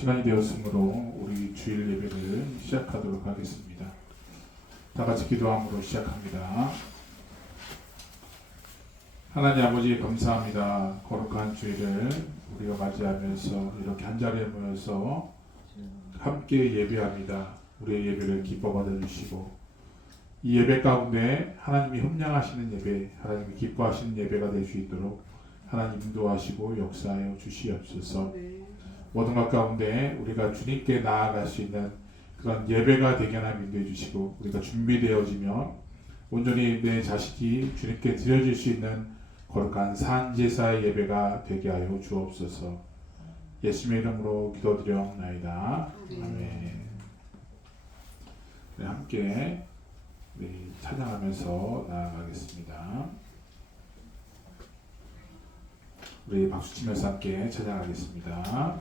시간이 되었으므로 우리 주일 예배를 시작하도록 하겠습니다. 다 같이 기도함으로 시작합니다. 하나님 아버지 감사합니다. 거룩한 주일을 우리가 맞이하면서 이렇게 한자리에 모여서 함께 예배합니다. 우리의 예배를 기뻐 받아주시고 이 예배 가운데 하나님이 협량하시는 예배, 하나님이 기뻐하시는 예배가 될 수 있도록 하나님 인도하시고 역사하여 주시옵소서. 모든 것 가운데 우리가 주님께 나아갈 수 있는 그런 예배가 되게 하나님 인도해 주시고 우리가 준비되어지면 온전히 내 자식이 주님께 드려질 수 있는 거룩한 산제사의 예배가 되게 하여 주옵소서. 예수님의 이름으로 기도드려옵나이다. 아멘. 네, 함께 찬양하면서 나아가겠습니다. 우리 박수 치면서 함께 찬양하겠습니다.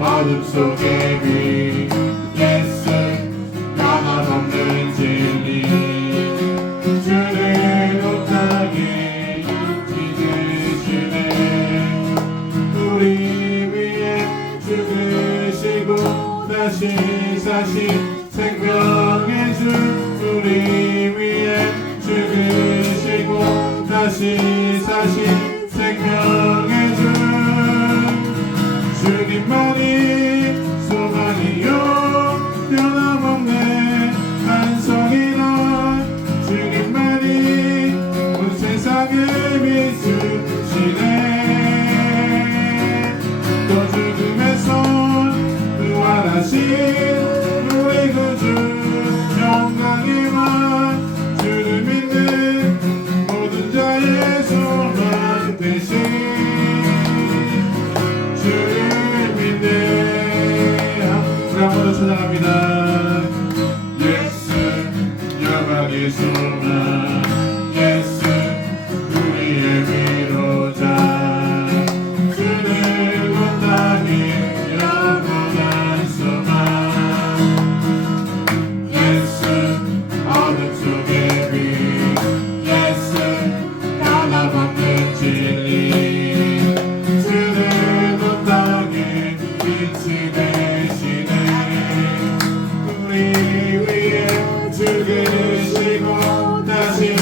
어둠 속의 빛 예수 변함없는 진리 주를 못하게 지으시네 우리 위해 죽으시고 다시 사신 생명의 주 우리 위해 죽으시고 다시 사신 생명의 주 주님만이 소망이요 변함없네 반석이라 주님만이 온 세상을 비추시네 또 죽음에서 부활하신 우리 구주 영광의 왕 주를 믿는 모든 자의 소망 되신 한번더 찬양합니다. 예수 영광의 소망 예수 우리의 위로자 주를 못하게 영원한 소망 예수 어둠 속의 빛 예수 변함없는 진리 주를 못하게 빛이 되시네 우리 위에 죽으시고 다시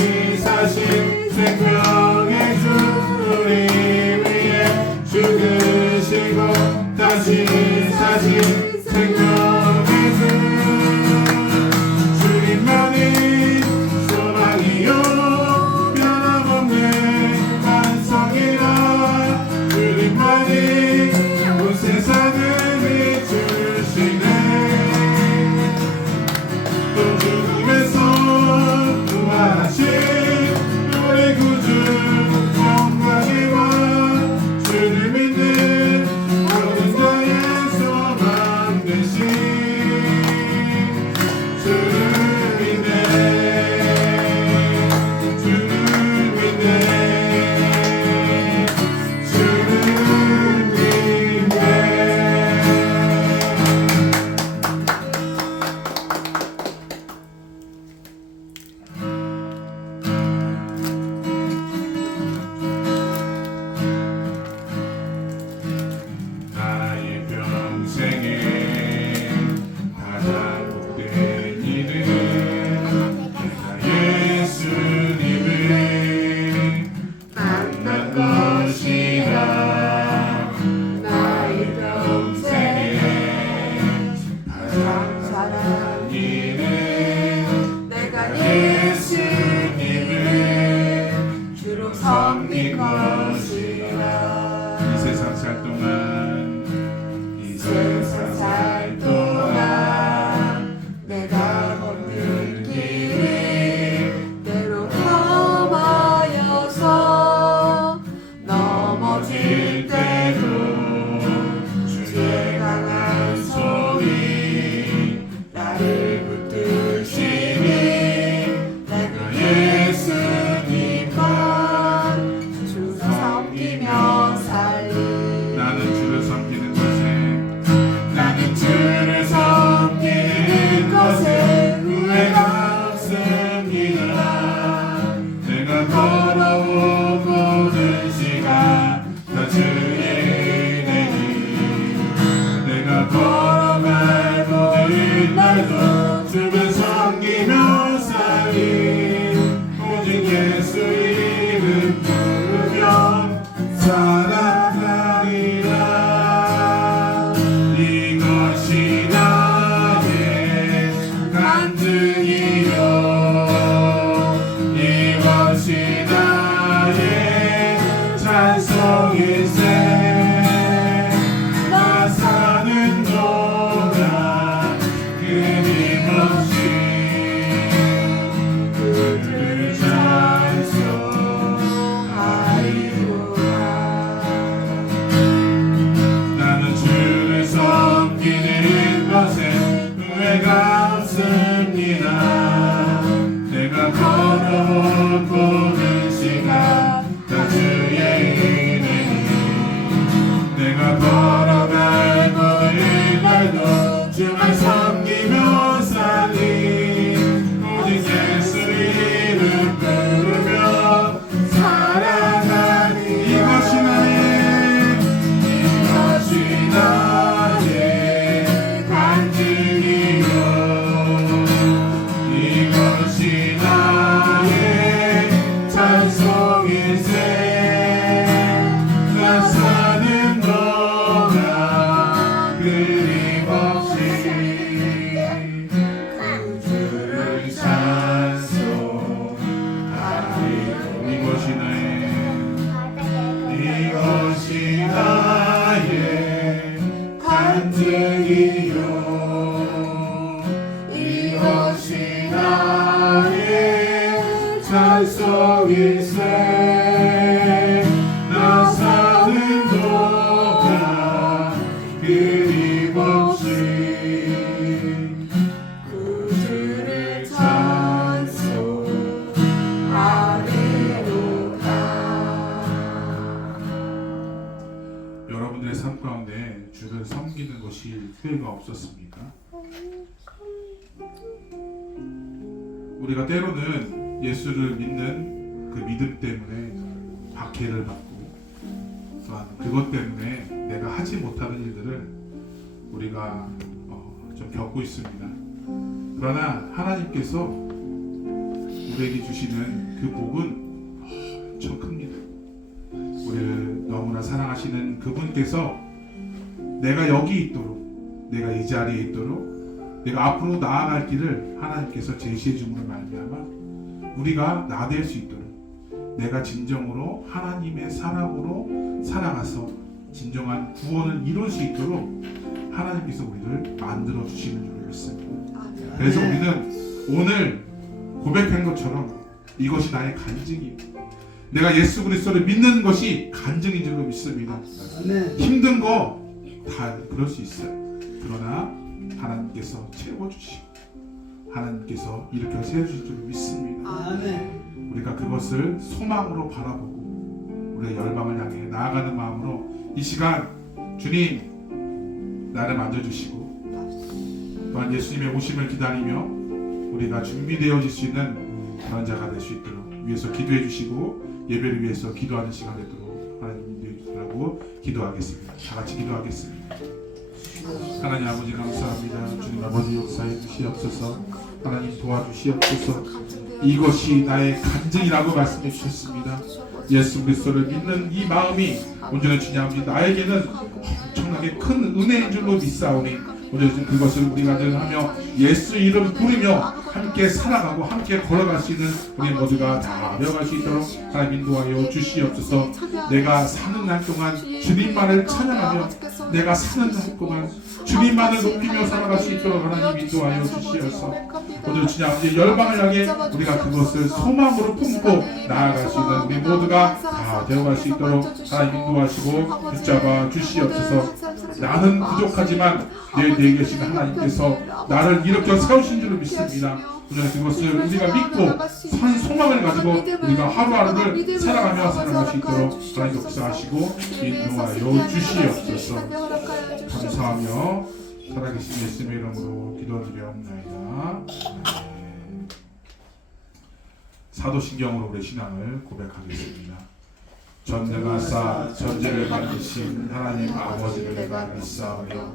못 보는 시간 다 주의 은혜니 내가 걸어갈 모든 날도 주만 섬기며 살리 오직 예수 이름 부르며 살아가니 이것이 나의 간증이요 이것이 나의 찬송일세 나 사는 동안 끊임없이 구주를 찬송하리로 이것이 나의 간증이요 이것이 나의 찬송일세 나 사는 동안 끊임없이 구주를 찬송하리로다. 여러분들의 삶 가운데 주를 섬기는 것이 후회가 없었습니까? 우리가 때로는 예수를 믿는 그 믿음 때문에 박해를 받고 또한 그것 때문에 내가 하지 못하는 일들을 우리가 좀 겪고 있습니다. 그러나 하나님께서 우리에게 주시는 그 복은 엄청 큽니다. 우리를 너무나 사랑하시는 그분께서 내가 여기 있도록 내가 이 자리에 있도록 내가 앞으로 나아갈 길을 하나님께서 제시해 줌으로 말미암아 우리가 나될 수 있도록 내가 진정으로 하나님의 사람으로 살아가서 진정한 구원을 이룰 수 있도록 하나님께서 우리를 만들어 주시는 줄 믿습니다. 그래서 우리는 오늘 고백한 것처럼 이것이 나의 간증이고 내가 예수 그리스도를 믿는 것이 간증인 줄로 믿습니다. 힘든 거 다 그럴 수 있어요. 그러나 하나님께서 채워주시고 하나님께서 일으켜 세워주실 줄로 믿습니다. 우리가 그것을 소망으로 바라보고 우리의 열방을 향해 나아가는 마음으로 이 시간 주님 나를 만져주시고 또한 예수님의 오심을 기다리며 우리가 준비되어질 수 있는 그런 자가 될 수 있도록 위해서 기도해 주시고 예배를 위해서 기도하는 시간 되도록 하나님 인도해주시라고 기도하겠습니다. 다 같이 기도하겠습니다. 하나님 아버지 감사합니다. 주님 아버지 역사해 주시옵소서. 하나님 도와주시옵소서. 이것이 나의 간증이라고 말씀해 주셨습니다. 예수 그리스도를 믿는 이 마음이 온전히 주님 아버지 나에게는 엄청나게 큰 은혜인 줄로 믿사오니 오늘 그것을 우리가 늘 하며 예수 이름 부르며 함께 살아가고 함께 걸어갈 수 있는 우리 모두가 다 되어갈 수 있도록 하나님 인도하여 주시옵소서. 내가 사는 날 동안 주님만을 찬양하며 내가 사는 날 동안 주님만을 높이며 살아갈 수 있도록 하나님 인도하여 주시옵소서. 오늘 주님 아버지 열방을 향해 우리가 그것을 소망으로 품고 나아갈 수 있는 우리 모두가 다 되어갈 수 있도록 하나님 인도하시고 붙잡아 주시옵소서. 나는 부족하지만 내 계신 하나님께서 나를 일으켜 세우신 줄을 믿습니다. 오늘 그것을 우리가 믿고 산 소망을 가지고 우리가 하루하루를 살아가며 살아갈 수 있도록 하나님 역사하시고 인도하여 주시옵소서. 감사하며 살아계신 예수님의 이름으로 기도드리옵나이다. 사도신경으로 우리 신앙을 고백하겠습니다. 전능하사 전제를 만드신 하나님 아버지를 내가 믿사오며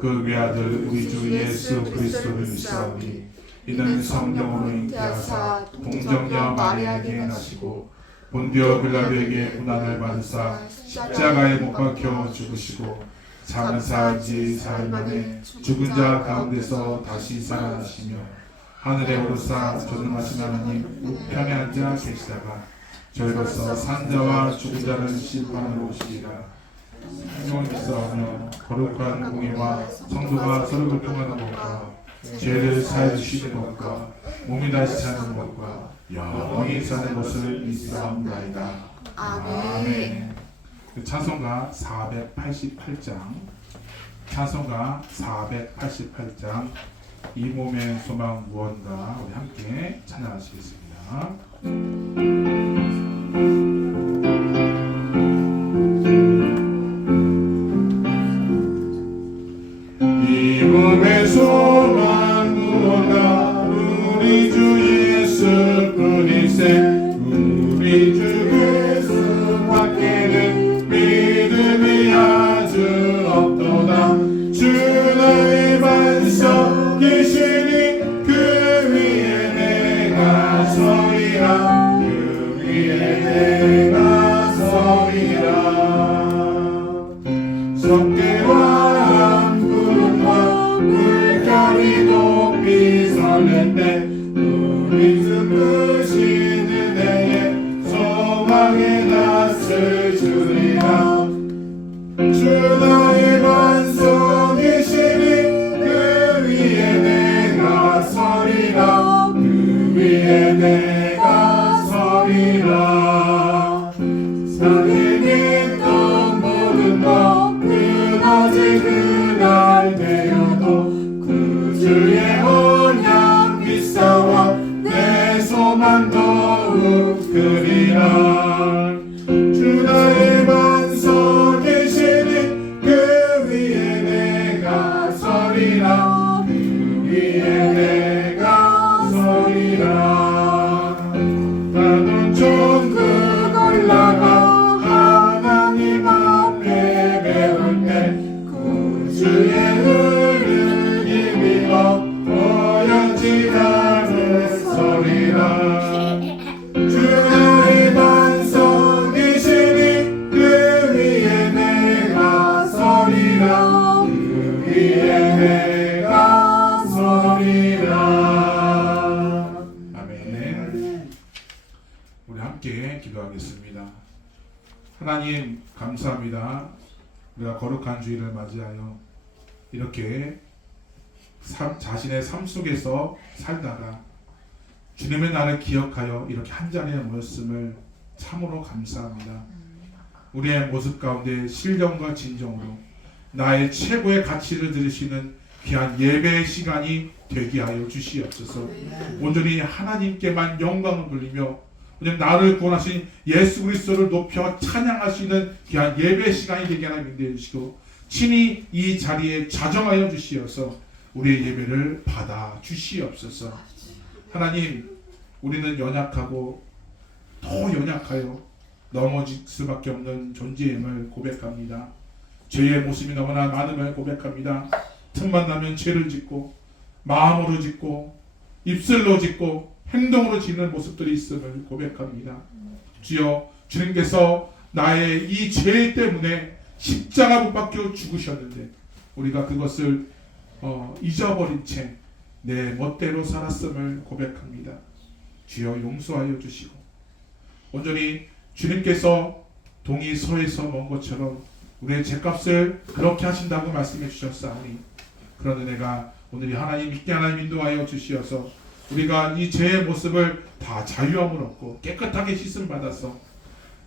그 외아들 우리 주 예수 그리스도를 믿사오니 이는 성령으로 잉태하사 동정녀 마리아에게 나시고 본디오 빌라도에게 고난을 받으사 십자가에 못 박혀 죽으시고 장사 지 사흘 만에 죽은 자 가운데서 다시 살아나시며 하늘에 오르사 전능하신 하나님 우편에 앉아 계시다가 저희로서 산자와 죽은 자를 심판하러 오시리라. 생명을 믿사오며 거룩한 공의와 성도가 서로 교통하는 것과 죄를 사해 주시는 것과 몸이 다시 사는 것과 영원히 사는 것을 믿사옵나이다. 아멘. 찬송가 488장 찬송가 488장 이 몸의 소망 무언가 우리 함께 찬양하시겠습니다. 이 몸의 소망 무언가 우리 주 예수뿐이세. 우리 주 예수 밖에는 믿음이 아주 없도다. 주의 반석 계시니 그 위에 내가 서리라. 그 위에 내가 서리라. 석대와 구름과 물결이 높이 설렌데 우리 숨으신 은혜에 소망의 낯을 주리라. 주 나의 반석이시니 그 위에 내가 서리라. 그 위에 내가 서리라. 상행했던 모든 것 끊어질 그날 되어도 구주의 온양 미사와 내 소망 더욱 크리라. 주 나의 반석이시니 그 위에 내가 서리라. 그 위에 내가 서리라. 나도 천국 올라가 하나님 앞에 배울 때 구주의 흐르는 힘이여 보여지 나를 서리라. 주 나의 반석이시니 그 위에 내가 서리라. 그 위에 내가 서리라. 아멘. 우리 함께 기도하겠습니다. 하나님 감사합니다. 우리가 거룩한 주일을 맞이하여 이렇게 자신의 삶 속에서 살다가 주님의 날을 기억하여 이렇게 한자리에 모였음을 참으로 감사합니다. 우리의 모습 가운데 신령과 진정으로 나의 최고의 가치를 들으시는 귀한 예배의 시간이 되게 하여 주시옵소서. 온전히 하나님께만 영광을 돌리며 오늘 나를 구원하신 예수 그리스도를 높여 찬양할 수 있는 귀한 예배 시간이 되게 하나 인도해 주시고 친히 이 자리에 자정하여 주시어서 우리의 예배를 받아 주시옵소서. 하나님, 우리는 연약하고 더 연약하여 넘어질 수밖에 없는 존재임을 고백합니다. 죄의 모습이 너무나 많음을 고백합니다. 틈만 나면 죄를 짓고 마음으로 짓고 입술로 짓고 행동으로 짓는 모습들이 있음을 고백합니다. 주여, 주님께서 나의 이 죄 때문에 십자가 못 박혀 죽으셨는데 우리가 그것을 잊어버린 채 내 멋대로 살았음을 고백합니다. 주여, 용서하여 주시고 온전히 주님께서 동이 서에서 먼 것처럼 우리의 죄값을 그렇게 하신다고 말씀해 주셨사오니 그런 은혜가 오늘 하나님 믿게 하나님 인도하여 주시어서 우리가 이 죄의 모습을 다 자유함을 얻고 깨끗하게 씻음 받아서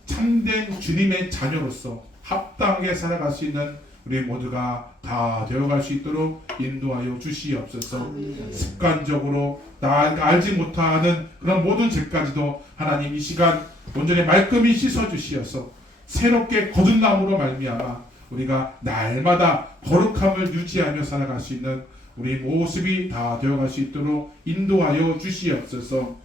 참된 주님의 자녀로서 합당하게 살아갈 수 있는 우리 모두가 다 되어갈 수 있도록 인도하여 주시옵소서. 습관적으로 나가 알지 못하는 그런 모든 죄까지도 하나님 이 시간 온전히 말끔히 씻어 주시어서 새롭게 거듭남으로 말미암아 우리가 날마다 거룩함을 유지하며 살아갈 수 있는 우리 모습이 다 되어갈 수 있도록 인도하여 주시옵소서.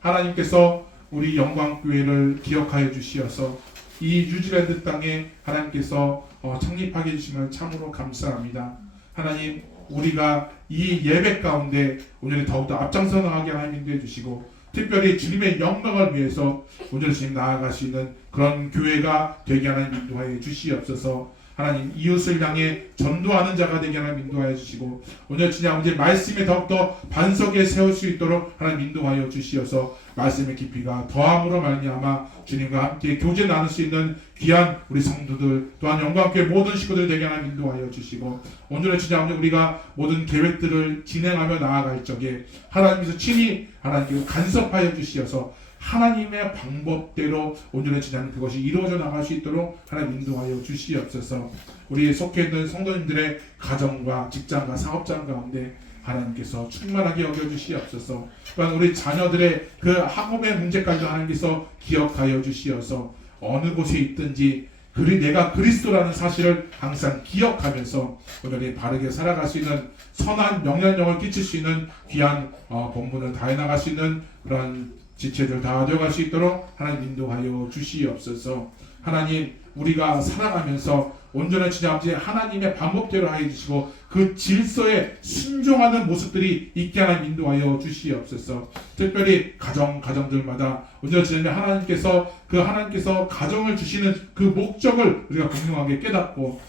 하나님께서 우리 영광교회를 기억하여 주시어서 이 뉴질랜드 땅에 하나님께서 창립하게 해주심을 참으로 감사합니다. 하나님, 우리가 이 예배 가운데 오늘 더욱더 앞장서 나가게 하나님 인도해 주시고 특별히 주님의 영광을 위해서 오늘 지금 나아가시는 그런 교회가 되게 하나님 인도하여 주시옵소서. 하나님, 이웃을 향해 전도하는 자가 되게 하나님 인도하여 주시고 오늘 주님 아버지 말씀에 더욱더 반석에 세울 수 있도록 하나님 인도하여 주시어서 말씀의 깊이가 더함으로 말미암아 주님과 함께 교제 나눌 수 있는 귀한 우리 성도들 또한 영광교회 모든 식구들 되게 하나님 인도하여 주시고 오늘의 주님 아버지 우리가 모든 계획들을 진행하며 나아갈 적에 하나님께서 친히 하나님께서 간섭하여 주시어서 하나님의 방법대로 온전히 지나는 그것이 이루어져 나갈 수 있도록 하나님 인도하여 주시옵소서. 우리 속해 있는 성도님들의 가정과 직장과 사업장 가운데 하나님께서 충만하게 여겨주시옵소서. 또한 우리 자녀들의 그 학업의 문제까지도 하나님께서 기억하여 주시어서 어느 곳에 있든지 내가 그리스도라는 사실을 항상 기억하면서 오늘이 바르게 살아갈 수 있는 선한 영향력을 끼칠 수 있는 귀한 본분을 다해 나갈 수 있는 그런 지체들 다 되어갈 수 있도록 하나님 인도하여 주시옵소서. 하나님, 우리가 살아가면서 온전한 진짜 아버지 하나님의 방법대로 하여 주시고 그 질서에 순종하는 모습들이 있게 하나님 인도하여 주시옵소서. 특별히 가정들마다 온전한 진짜 하나님께서 가정을 주시는 그 목적을 우리가 분명하게 깨닫고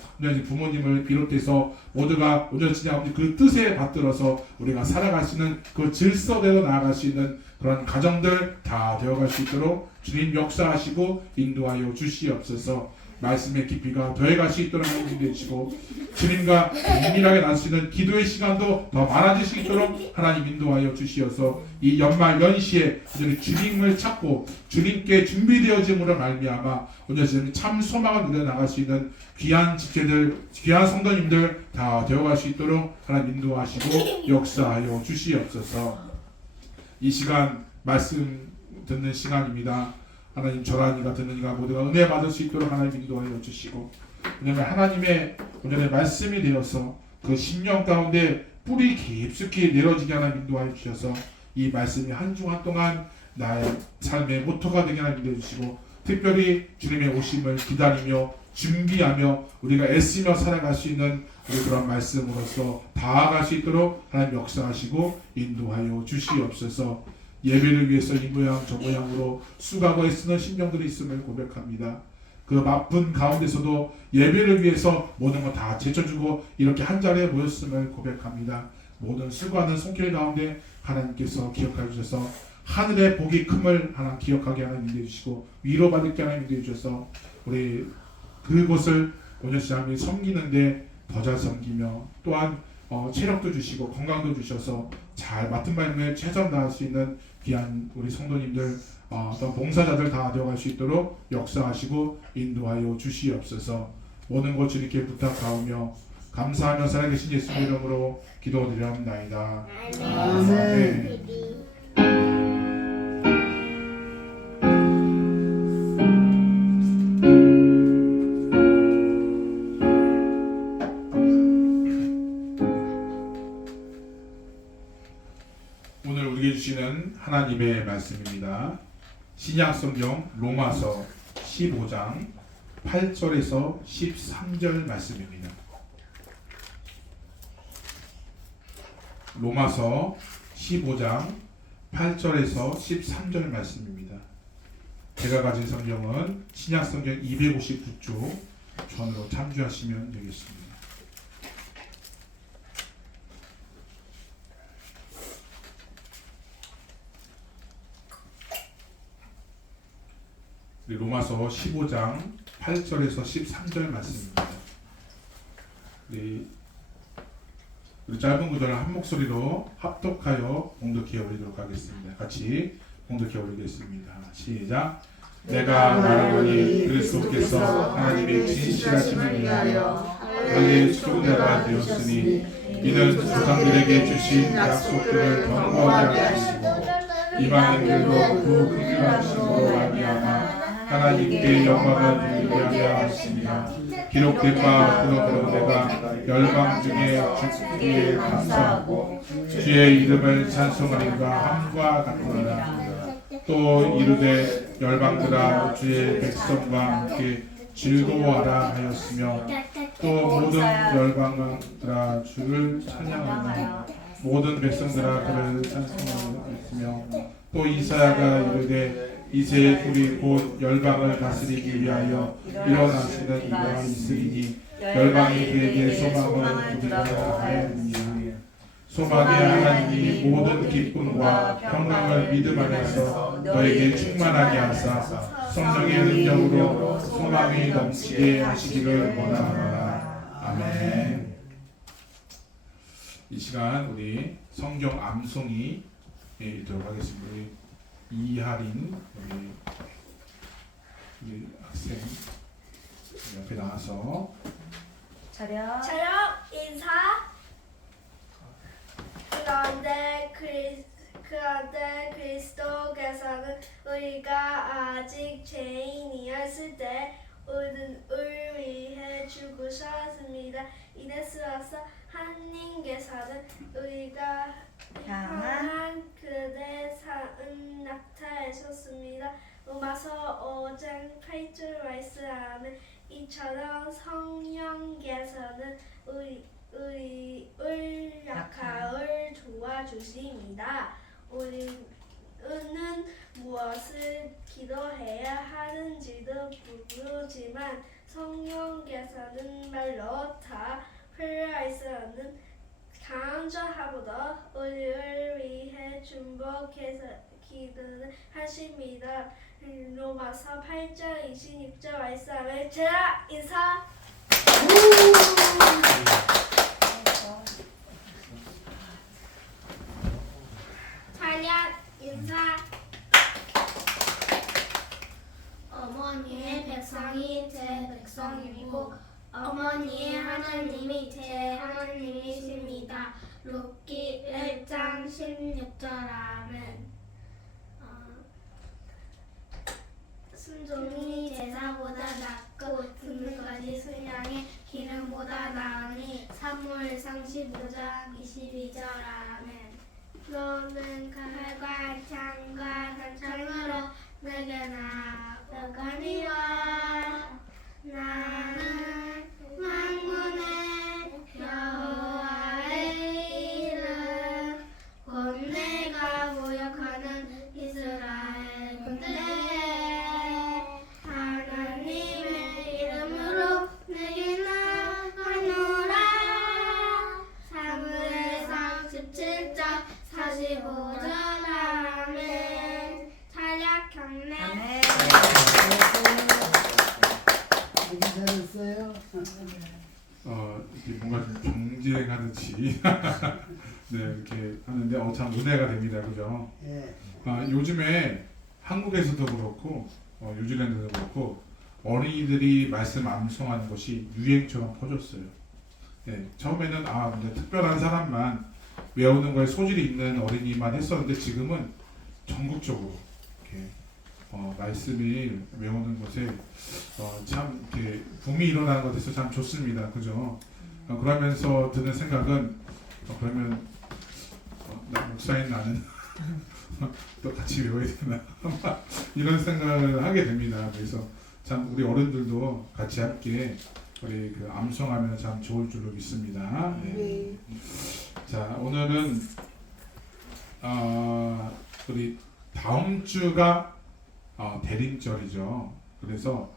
부모님을 비롯해서 모두가 온전한 진짜 아버지 그 뜻에 받들어서 우리가 살아갈 수 있는 그 질서대로 나아갈 수 있는 그런 가정들 다 되어갈 수 있도록 주님 역사하시고 인도하여 주시옵소서. 말씀의 깊이가 더해갈 수 있도록 인도해 주시고 주님과 긴밀하게 나눌 수 있는 기도의 시간도 더 많아질 수 있도록 하나님 인도하여 주시어서 이 연말 연시에 주님을 찾고 주님께 준비되어짐으로 말미암아 오늘 참 소망을 누려 나갈 수 있는 귀한 지체들, 귀한 성도님들 다 되어갈 수 있도록 하나님 인도하시고 역사하여 주시옵소서. 이 시간 말씀 듣는 시간입니다. 하나님, 저랑 이가 듣는 이가 모두가 은혜 받을 수 있도록 하나님 인도하여 주시고, 왜냐하면 하나님의 오늘의 말씀이 되어서 그 심령 가운데 뿌리 깊숙이 내려지게 하나님 인도하여 주셔서 이 말씀이 한 주 한 동안 나의 삶의 모토가 되게 하나님 인도해 주시고, 특별히 주님의 오심을 기다리며 준비하며 우리가 애쓰며 살아갈 수 있는 우리 그런 말씀으로서 다가갈 수 있도록 하나님 역사하시고 인도하여 주시옵소서. 예배를 위해서 이 모양 저 모양으로 수고하고 애쓰는 심령들이 있음을 고백합니다. 그 바쁜 가운데서도 예배를 위해서 모든 것 다 제쳐주고 이렇게 한 자리에 모였음을 고백합니다. 모든 수고하는 손길 가운데 하나님께서 기억하여 주셔서 하늘의 복이 큼을 하나님 기억하게 하나님 인도해 주시고 위로받을 게 하나님 인도해 주셔서 우리 그곳을 온전히 섬기는데 더 잘 섬기며 또한 체력도 주시고 건강도 주셔서 잘 맡은 말씀에 최선 다할 수 있는 귀한 우리 성도님들 또 봉사자들 다 되어갈 수 있도록 역사하시고 인도하여 주시옵소서. 모든 것 주님께 부탁하오며 감사하며 살아계신 예수 이름으로 기도드리옵나이다. 아멘. 오늘 우리에게 주시는 하나님의 말씀입니다. 신약성경 로마서 15장 8절에서 13절 말씀입니다. 로마서 15장 8절에서 13절 말씀입니다. 제가 가진 성경은 신약성경 259쪽 전으로 참조하시면 되겠습니다. 로마서 15장 8절에서 13절 말씀입니다. 우리 짧은 구절을 한 목소리로 합독하여 봉독해 올리도록 하겠습니다. 같이 봉독해 올리겠습니다. 시작. 내가 말하노니 그리스도께서 하나님의 진실하심을 위하여 너희의 수종자가 되었으니 이는 조상들에게 주신 약속들을 견고하게 하시고 이방인들도 그 긍휼하심으로 말미암아 하나님께 영광을 돌리게 하시니라. 기록된 바 그러므로 내가 열방 중에 주께 감사하고 주의 이름을 찬송하리라 함과 같으니라. 또 이르되 열방들아 주의 백성과 함께 즐거워하라 하였으며 또 모든 열방들아 주를 찬양하며 모든 백성들아 그를 찬송하였으며 또 이사야가 이르되 이제 우리 곧 열방을 다스리기 위하여 일어나시는 이가 있으리니 열방이 그에게 소망을 두리라 하였느니라. 소망의 하나님이 모든 기쁨과 평강을 믿음 안에서 너에게 충만하게 하사 성령의 능력으로 소망이 넘치게 하시기를 원하노라. 아멘. 이 시간 우리 성경 암송이 있도록 하겠습니다. 이하린 우리 학생 옆에 나와서 차렷 인사 그런데 그리스도께서는 우리가 아직 죄인이었을 때 우리를 위해 죽으셨습니다. 이래서서 하나님께서는 우리가 향한 그대 사은 나타내셨습니다. 로마서 5장 8절 말씀하면 이처럼 성령께서는 우리의 약함을 도와주십니다. 우리는 무엇을 기도해야 하는지도 모르지만 성령께서는 말로 다 표현할 수 없는 강조하보다 우리를 위해 중복해서 기도를 하십니다. 로마서 8장 26절 말씀을 제가 인사. 찬양 인사. 어머니의 백성이 제 백성이고 어머니의 하나님이 제 하나님이십니다. 룻기 1장 16절 아멘. 순종이 제사보다 낫고 듣는것이 순양의 기름보다 나으니 사무엘상 15장 22절 아멘. 너는 칼과 창과 단창으로 내게 나아가니와 나는 만군의 여호와의 이름 곧 내가 모욕하는 이스라엘 군대에 하나님의 이름으로 내게 나아가노라. 사무엘상 17장 45절 아멘. 찬양 경례. 잘했어요. 이렇게 뭔가 좀 경쟁하듯이 네 이렇게 하는데 참 은혜가 됩니다, 그죠? 예. 요즘에 한국에서도 그렇고 뉴질랜드도 그렇고 어린이들이 말씀 암송하는 것이 유행처럼 퍼졌어요. 네, 처음에는 이제 특별한 사람만 외우는 거에 소질이 있는 어린이만 했었는데 지금은 전국적으로 이렇게 말씀이 외우는 것에 참 이렇게 붐이 일어나는 것 같아서 참 좋습니다, 그죠? 그러면서 드는 생각은 그러면 목사인 나는 또 같이 외워야 되나 이런 생각을 하게 됩니다. 그래서 참 우리 어른들도 같이 함께 우리 그 암송하면 참 좋을 줄로 믿습니다. 네. 자, 오늘은 우리 다음 주가 대림절이죠. 그래서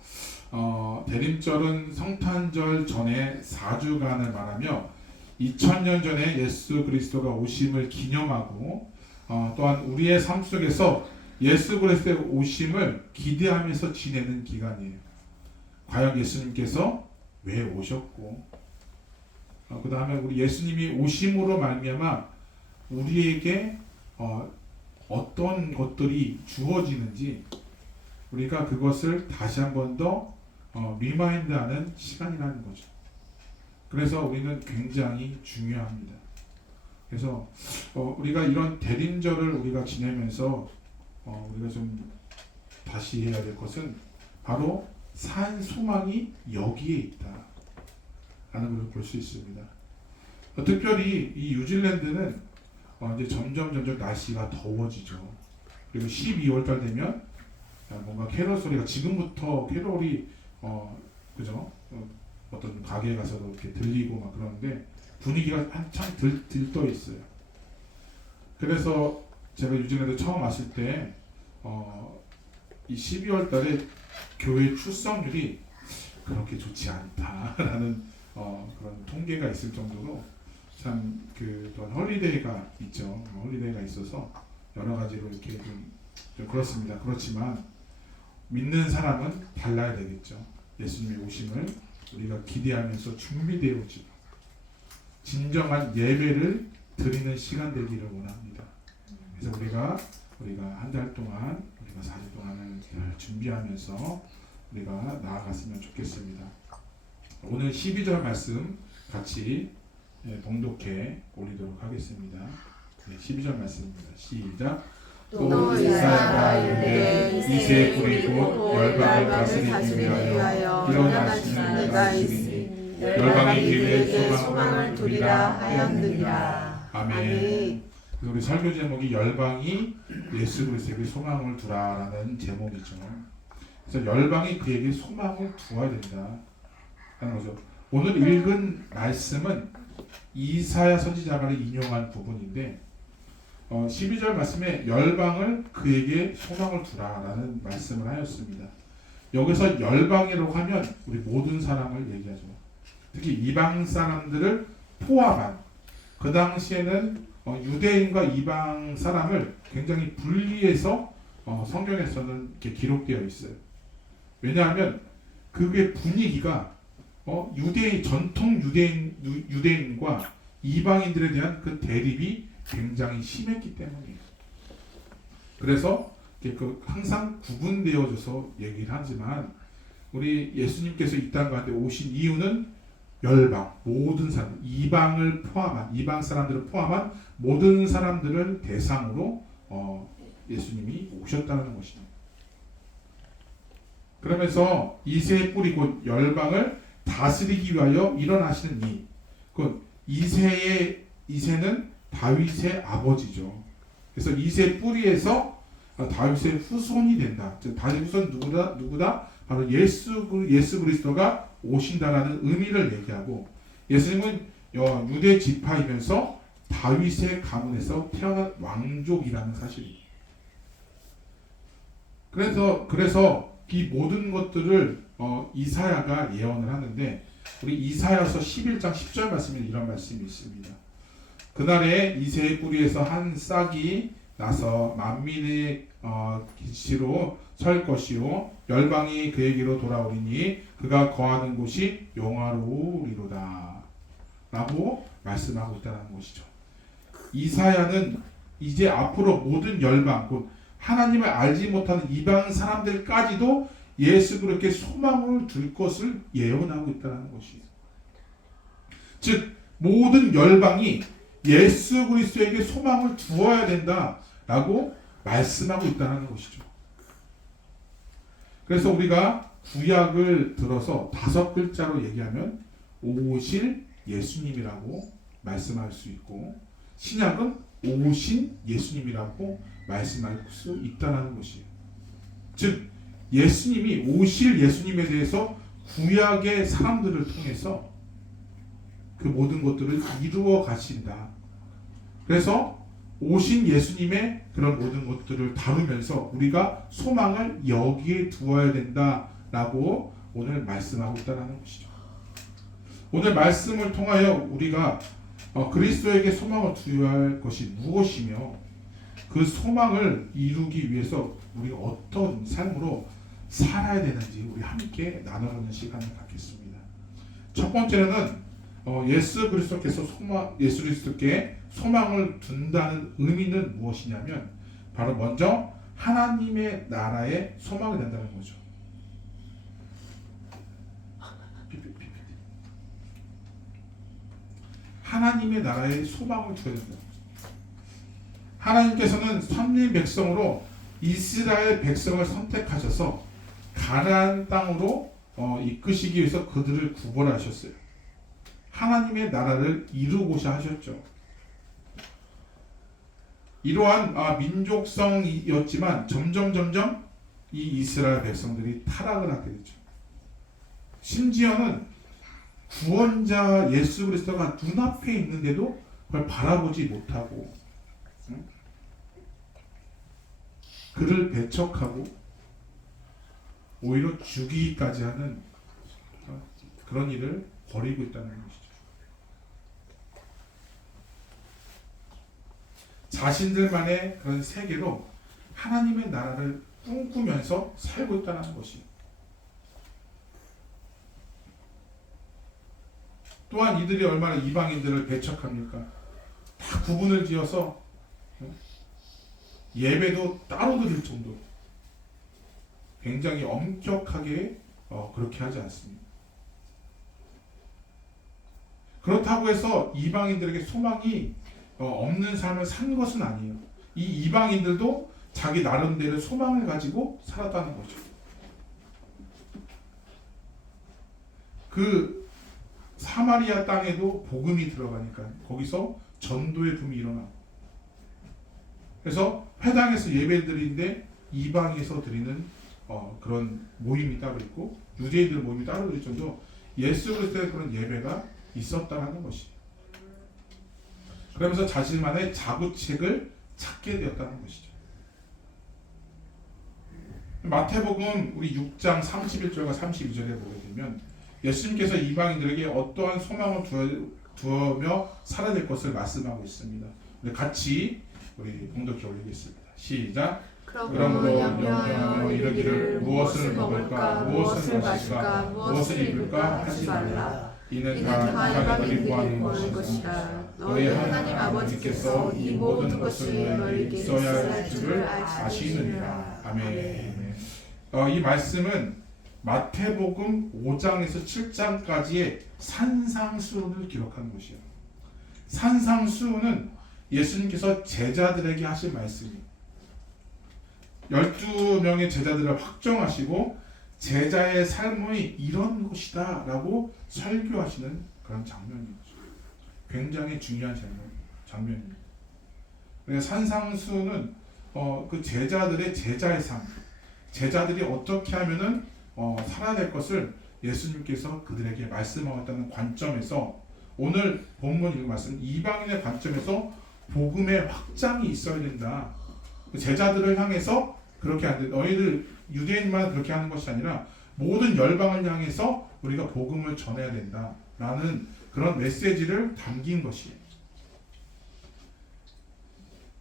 대림절은 성탄절 전에 4주간을 말하며 2000년 전에 예수 그리스도가 오심을 기념하고 또한 우리의 삶 속에서 예수 그리스도의 오심을 기대하면서 지내는 기간이에요. 과연 예수님께서 왜 오셨고 그 다음에 우리 예수님이 오심으로 말미암아 우리에게 어떤 것들이 주어지는지 우리가 그것을 다시 한 번 더 리마인드하는 시간이라는 거죠. 그래서 우리는 굉장히 중요합니다. 그래서 우리가 이런 대림절을 우리가 지내면서 우리가 좀 다시 해야 될 것은 바로 산 소망이 여기에 있다라는 것을 볼 수 있습니다. 특별히 이 뉴질랜드는 이제 점점 날씨가 더워지죠. 그리고 12월달 되면 뭔가 캐롤 소리가 지금부터 캐롤이 그죠? 어떤 가게에 가서도 이렇게 들리고 막 그러는데 분위기가 한참 들떠 있어요. 그래서 제가 뉴질랜드 처음 왔을 때 이 12월달에 교회 출석률이 그렇게 좋지 않다라는 그런 통계가 있을 정도로 참 또한 홀리데이가 있죠. 홀리데이가 있어서 여러 가지로 이렇게 좀 그렇습니다. 그렇지만 믿는 사람은 달라야 되겠죠. 예수님의 오심을 우리가 기대하면서 준비되어 오지 진정한 예배를 드리는 시간 되기를 원합니다. 그래서 우리가 한 달 동안 우리가 4주 동안을 잘 준비하면서 우리가 나아갔으면 좋겠습니다. 오늘 12절 말씀 같이 봉독해 올리도록 하겠습니다. 12절 말씀입니다. 시작. 또 이사야가 이르되 이새의 뿌리 곧 열방을 다스리기 위하여 일어나시는 이가 있으니 열방의 길에 소망을 두리라 하였느니라. 아멘. 그래서 우리 설교 제목이 열방이 예수 그리스도에게 소망을 두라라는 제목이죠. 그래서 열방이 그에게 소망을 두어야 된다 하는 거죠. 오늘 읽은 말씀은 이사야 선지자가 인용한 부분인데 12절 말씀에 열방을 그에게 소망을 두라라는 말씀을 하였습니다. 여기서 열방이라고 하면 우리 모든 사람을 얘기하죠. 특히 이방 사람들을 포함한, 그 당시에는 유대인과 이방 사람을 굉장히 분리해서 성경에서는 이렇게 기록되어 있어요. 왜냐하면 그게 분위기가 유대인, 전통 유대인과 이방인들에 대한 그 대립이 굉장히 심했기 때문이에요. 그래서 항상 구분되어져서 얘기를 하지만 우리 예수님께서 이 땅 가운데 오신 이유는 열방, 모든 사람, 이방을 포함한, 이방 사람들을 포함한 모든 사람들을 대상으로 예수님이 오셨다는 것입니다. 그러면서 이새의 뿌리 곧 열방을 다스리기 위하여 일어나시는 이, 그 이새는 다윗의 아버지죠. 그래서 이새 뿌리에서 다윗의 후손이 된다. 다윗의 후손 누구다? 바로 예수 그리스도가 오신다라는 의미를 얘기하고, 예수님은 유대 지파이면서 다윗의 가문에서 태어난 왕족이라는 사실입니다. 그래서 이 모든 것들을 이사야가 예언을 하는데, 우리 이사야서 11장 10절 말씀에 이런 말씀이 있습니다. 그날에 이새의 뿌리에서 한 싹이 나서 만민의 기치로 설 것이요 열방이 그에게로 돌아오리니 그가 거하는 곳이 영화로우리로다 라고 말씀하고 있다는 것이죠. 이사야는 이제 앞으로 모든 열방, 곧 하나님을 알지 못하는 이방 사람들까지도 예수 그리스도께 소망을 둘 것을 예언하고 있다는 것이에요. 즉 모든 열방이 예수 그리스도에게 소망을 두어야 된다라고 말씀하고 있다는 것이죠. 그래서 우리가 구약을 들어서 5글자로 얘기하면 오실 예수님이라고 말씀할 수 있고, 신약은 오신 예수님이라고 말씀할 수 있다는 것이에요. 즉 예수님이 오실 예수님에 대해서 구약의 사람들을 통해서 그 모든 것들을 이루어 가신다. 그래서 오신 예수님의 그런 모든 것들을 다루면서 우리가 소망을 여기에 두어야 된다라고 오늘 말씀하고 있다는 것이죠. 오늘 말씀을 통하여 우리가 그리스도에게 소망을 두어야 할 것이 무엇이며, 그 소망을 이루기 위해서 우리가 어떤 삶으로 살아야 되는지 우리 함께 나눠보는 시간을 갖겠습니다. 첫 번째는 예수 그리스도께 소망을 둔다는 의미는 무엇이냐면, 바로 먼저 하나님의 나라에 소망이 된다는 거죠. 하나님의 나라에 소망을 두어야 된다. 하나님께서는 삼림 백성으로 이스라엘 백성을 선택하셔서 가나안 땅으로 이끄시기 위해서 그들을 구원하셨어요. 하나님의 나라를 이루고자 하셨죠. 이러한 민족성이었지만 점점 이 이스라엘 백성들이 타락을 하게 되죠. 심지어는 구원자 예수 그리스도가 눈앞에 있는데도 그걸 바라보지 못하고 그를 배척하고 오히려 죽이기까지 하는 그런 일을 벌이고 있다는 것이죠. 자신들만의 그런 세계로 하나님의 나라를 꿈꾸면서 살고 있다는 것이. 또한 이들이 얼마나 이방인들을 배척합니까? 다 구분을 지어서 예배도 따로 드릴 정도로 굉장히 엄격하게 그렇게 하지 않습니다. 그렇다고 해서 이방인들에게 소망이 없는 삶을 산 것은 아니에요. 이 이방인들도 자기 나름대로 소망을 가지고 살았다는 거죠. 그 사마리아 땅에도 복음이 들어가니까 거기서 전도의 붐이 일어나고, 그래서 회당에서 예배드리는데 이방에서 드리는 그런 모임이 따로 있고 유대인들 모임이 따로 있을 정도 예수 그리스도의 그런 예배가 있었다는 것이. 그러면서 자신만의 자구책을 찾게 되었다는 것이죠. 마태복음 우리 6장 31절과 32절에 보게 되면 예수님께서 이방인들에게 어떠한 소망을 두어며 살아야 될 것을 말씀하고 있습니다. 우리 같이 봉독해 올리겠습니다. 시작. 그러므로 염려하며 이르기를 무엇을 먹을까 무엇을 마실까 무엇을 입을까 하지 말라. 이는 다 이방인들이 구하는 것이라. 너희 하나님 아버지께서 이 모든 것을 너희에게 있어야 할 줄을 아시느니라. 아멘. 이 말씀은 마태복음 5장에서 7장까지의 산상수훈을 기록하는 것이에요. 산상수훈은 예수님께서 제자들에게 하신 말씀이에요. 12명의 제자들을 확정하시고 제자의 삶이 이런 것이다 라고 설교하시는 그런 장면입니다. 굉장히 중요한 장면입니다. 산상수훈은 그 제자들의 제자의 삶, 제자들이 어떻게 하면은 살아야 될 것을 예수님께서 그들에게 말씀하셨다는 관점에서 오늘 본문 읽은 말씀 이방인의 관점에서 복음의 확장이 있어야 된다. 제자들을 향해서 그렇게 안 돼. 너희들 유대인만 그렇게 하는 것이 아니라 모든 열방을 향해서 우리가 복음을 전해야 된다라는 그런 메시지를 담긴 것이에요.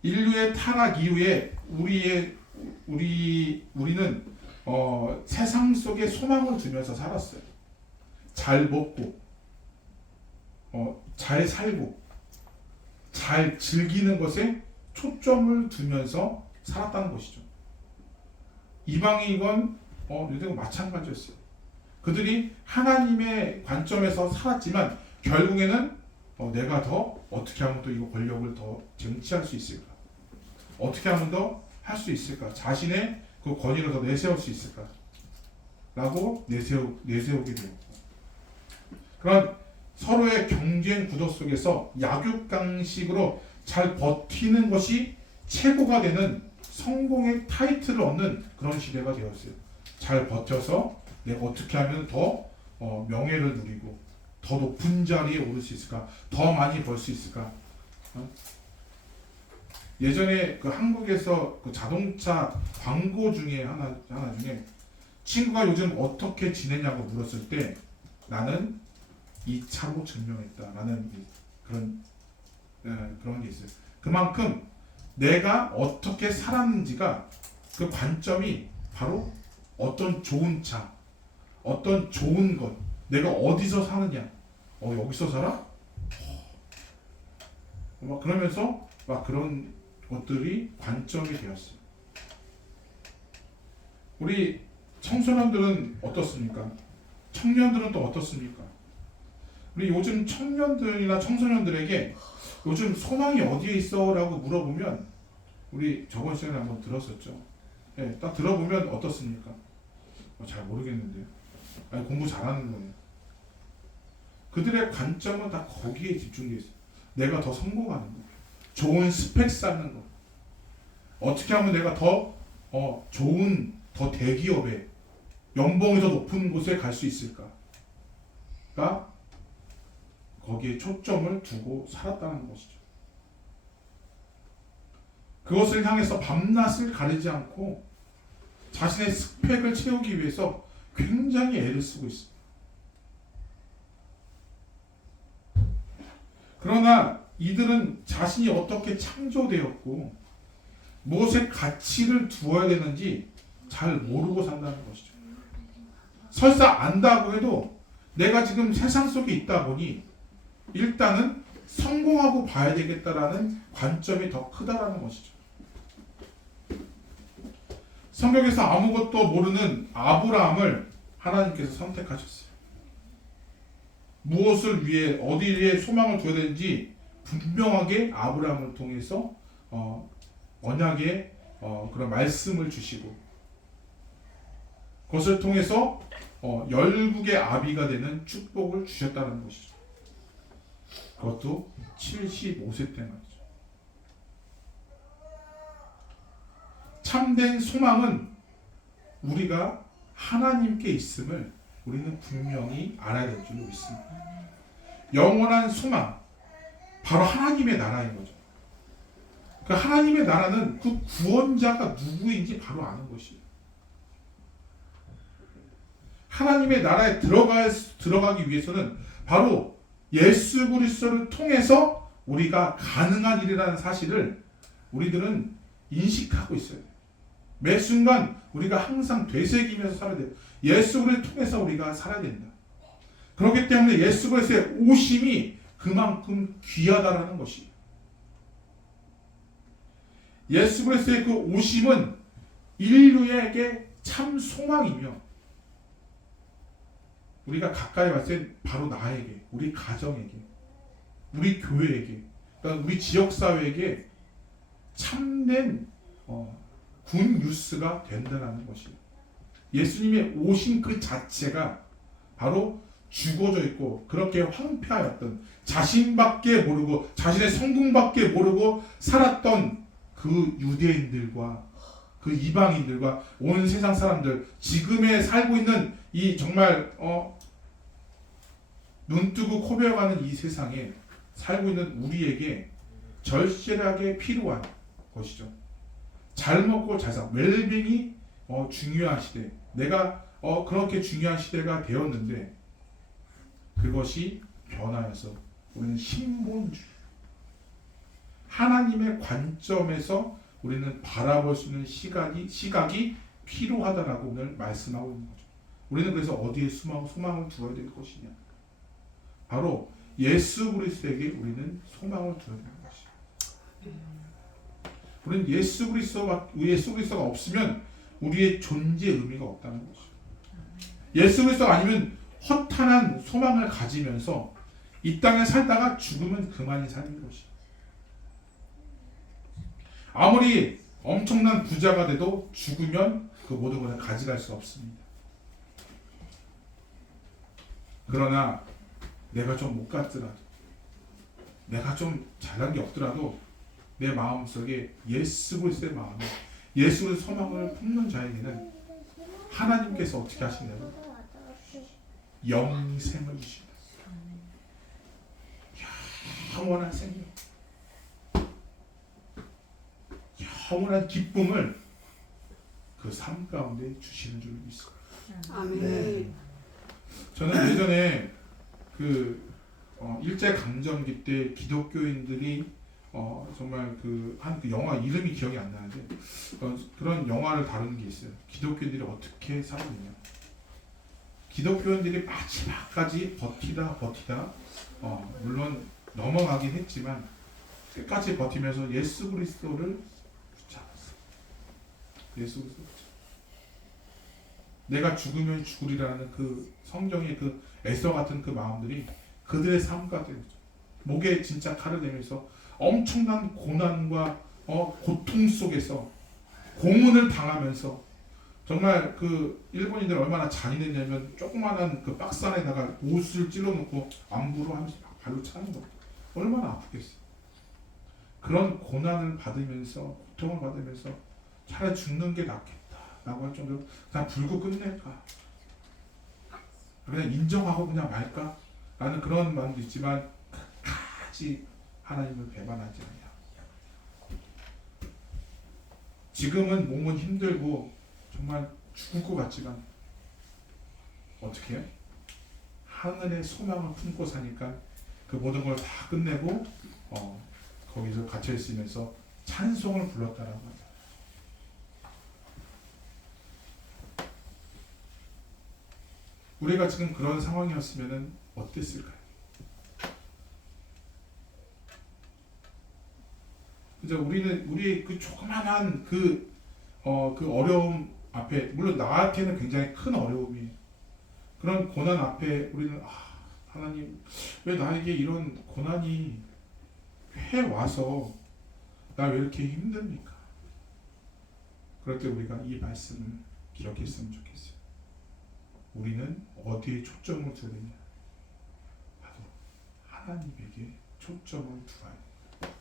인류의 타락 이후에 우리는 세상 속에 소망을 두면서 살았어요. 잘 먹고, 잘 살고, 잘 즐기는 것에 초점을 두면서 살았다는 것이죠. 이방인이건 유대인건 마찬가지였어요. 그들이 하나님의 관점에서 살았지만 결국에는 내가 더 어떻게 하면 또 이거 권력을 더 쟁취할 수 있을까? 어떻게 하면 더 할 수 있을까? 자신의 그 권위를 더 내세울 수 있을까? 라고 내세우게 되었고, 그런 서로의 경쟁 구도 속에서 약육강식으로 잘 버티는 것이 최고가 되는 성공의 타이틀을 얻는 그런 시대가 되었어요. 잘 버텨서 내가 어떻게 하면 더 명예를 누리고 더 높은 자리에 오를 수 있을까? 더 많이 벌 수 있을까? 예전에 그 한국에서 그 자동차 광고 중에 하나 중에 친구가 요즘 어떻게 지내냐고 물었을 때 나는 이 차로 증명했다라는 그런 게 있어요. 그만큼 내가 어떻게 살았는지가 그 관점이 바로 어떤 좋은 차, 어떤 좋은 것, 내가 어디서 사느냐, 여기서 살아? 막 그러면서 막 그런 것들이 관점이 되었어요. 우리 청소년들은 어떻습니까? 청년들은 또 어떻습니까? 우리 요즘 청년들이나 청소년들에게 요즘 소망이 어디에 있어? 라고 물어보면 우리 저번 시간에 한번 들었었죠. 네, 딱 들어보면 어떻습니까? 잘 모르겠는데요. 아니, 공부 잘하는 거예요. 그들의 관점은 다 거기에 집중되어 있어요. 내가 더 성공하는 거, 좋은 스펙 쌓는 거, 어떻게 하면 내가 더 좋은 더 대기업에 연봉이 더 높은 곳에 갈 수 있을까가 거기에 초점을 두고 살았다는 것이죠. 그것을 향해서 밤낮을 가리지 않고 자신의 스펙을 채우기 위해서 굉장히 애를 쓰고 있습니다. 그러나 이들은 자신이 어떻게 창조되었고 무엇에 가치를 두어야 되는지 잘 모르고 산다는 것이죠. 설사 안다고 해도 내가 지금 세상 속에 있다 보니 일단은 성공하고 봐야 되겠다라는 관점이 더 크다라는 것이죠. 성경에서 아무것도 모르는 아브라함을 하나님께서 선택하셨어요. 무엇을 위해 어디에 소망을 둬야 되는지 분명하게 아브라함을 통해서 언약의 그런 말씀을 주시고 그것을 통해서 열국의 아비가 되는 축복을 주셨다는 것이죠. 그것도 75세 때 말이죠. 참된 소망은 우리가 하나님께 있음을 우리는 분명히 알아야 될 줄 믿습니다. 영원한 소망, 바로 하나님의 나라인 거죠. 그 하나님의 나라는 그 구원자가 누구인지 바로 아는 것이에요. 하나님의 나라에 들어가기 위해서는 바로 예수 그리스도를 통해서 우리가 가능한 일이라는 사실을 우리들은 인식하고 있어야 돼요. 매 순간 우리가 항상 되새기면서 살아야 돼요. 예수 그리스도를 통해서 우리가 살아야 된다. 그렇기 때문에 예수 그리스도의 오심이 그만큼 귀하다라는 것이에요. 예수 그리스도의 그 오심은 인류에게 참 소망이며 우리가 가까이 봤을 때 바로 나에게, 우리 가정에게, 우리 교회에게, 그러니까 우리 지역사회에게 참된 군 뉴스가 된다는 것이에요. 예수님의 오신 그 자체가 바로 죽어져 있고 그렇게 황폐하였던 자신밖에 모르고 자신의 성공밖에 모르고 살았던 그 유대인들과 그 이방인들과 온 세상 사람들, 지금에 살고 있는 이 정말 눈뜨고 코베어가는 이 세상에 살고 있는 우리에게 절실하게 필요한 것이죠. 잘 먹고 잘 살, 웰빙이 중요한 시대. 내가 그렇게 중요한 시대가 되었는데 그것이 변화해서 우리는 신본주의, 하나님의 관점에서 우리는 바라볼 수 있는 시각이 필요하다라고 오늘 말씀하고 있는 거죠. 우리는 그래서 어디에 소망을 두어야 될 것이냐? 바로 예수 그리스도에게 우리는 소망을 두어야 되는 것이죠. 우리는 예수 그리스도가 없으면 우리의 존재 의미가 없다는 것이죠. 예수 그리스도가 아니면 허탄한 소망을 가지면서 이 땅에 살다가 죽으면 그만이 사는 것이죠. 아무리 엄청난 부자가 돼도 죽으면 그 모든 것을 가져갈 수 없습니다. 그러나 내가 좀 못 갔더라도, 내가 좀 잘난 게 없더라도 내 마음속에 예수 그리스도의 마음에 예수 그리스도의 소망을 품는 자에게는 하나님께서 어떻게 하시냐면 영생을 주신다. 영원한 생명, 영원한 기쁨을 그 삶 가운데 주시는 줄 믿습니다. 아멘. 저는 예전에 일제 강점기 때 기독교인들이 정말 한 그 영화 이름이 기억이 안 나는데 그런 영화를 다루는 게 있어요. 기독교인들이 어떻게 살았느냐. 기독교인들이 마지막까지 버티다 물론 넘어가긴 했지만 끝까지 버티면서 예수 그리스도를 붙잡았어. 예수 그리스도. 내가 죽으면 죽으리라는 그 성경의 그 애써 같은 그 마음들이 그들의 삶 가운데 목에 진짜 칼을 내면서 엄청난 고난과 고통 속에서 고문을 당하면서 정말 그 일본인들 얼마나 잔인했냐면 조그마한 그 박스 안에다가 옷을 찔러놓고 안부로 하면서 막 발로 차는 거 얼마나 아프겠어요. 그런 고난을 받으면서 고통을 받으면서 차라리 죽는 게 낫겠다라고 할 정도로 그냥 불고 끝낼까, 그냥 인정하고 그냥 말까 라는 그런 마음도 있지만 끝까지 하나님을 배반하지 않냐. 지금은 몸은 힘들고 정말 죽을 것 같지만 어떻게 해요? 하늘의 소망을 품고 사니까 그 모든 걸 다 끝내고 거기서 갇혀 있으면서 찬송을 불렀다라고 하죠. 우리가 지금 그런 상황이었으면 어땠을까요? 이제 우리의 그 조그만한 그 어려움 앞에, 물론 나한테는 굉장히 큰 어려움이에요. 그런 고난 앞에 우리는 하나님 왜 나에게 이런 고난이 해와서 나 왜 이렇게 힘듭니까? 그럴 때 우리가 이 말씀을 기억했으면 좋겠어요. 우리는 어디에 초점을 둬야 되냐? 바로 하나님에게 초점을 두어야 돼요.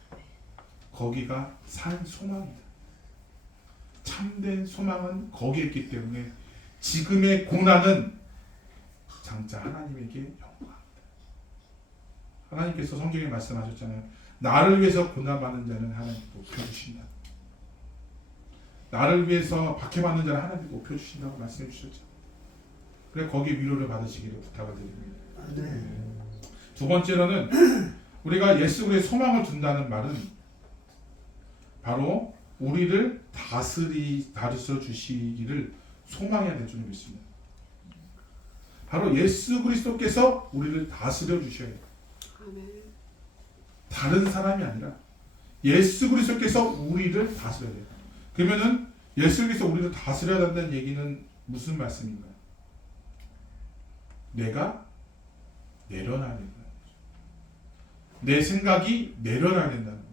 거기가 산 소망이다. 참된 소망은 거기에 있기 때문에 지금의 고난은 장차 하나님에게 영광이다. 하나님께서 성경에 말씀하셨잖아요. 나를 위해서 고난받는 자는 하나님 높여주신다. 나를 위해서 박해받는 자는 하나님 높여주신다고 말씀해 주셨죠. 그래 거기에 위로를 받으시기를 부탁을 드립니다. 두 번째로는 우리가 예수 그리스도의 소망을 둔다는 말은 바로 우리를 다스려 주시기를 소망해야 될 줄 믿습니다. 바로 예수 그리스도께서 우리를 다스려 주셔야 돼요. 다른 사람이 아니라 예수 그리스도께서 우리를 다스려야 돼요. 그러면은 예수 그리스도 우리를 다스려야 한다는 얘기는 무슨 말씀인가요? 내가 내려놔야 된다는 거죠. 내 생각이 내려놔야 된다는 거죠.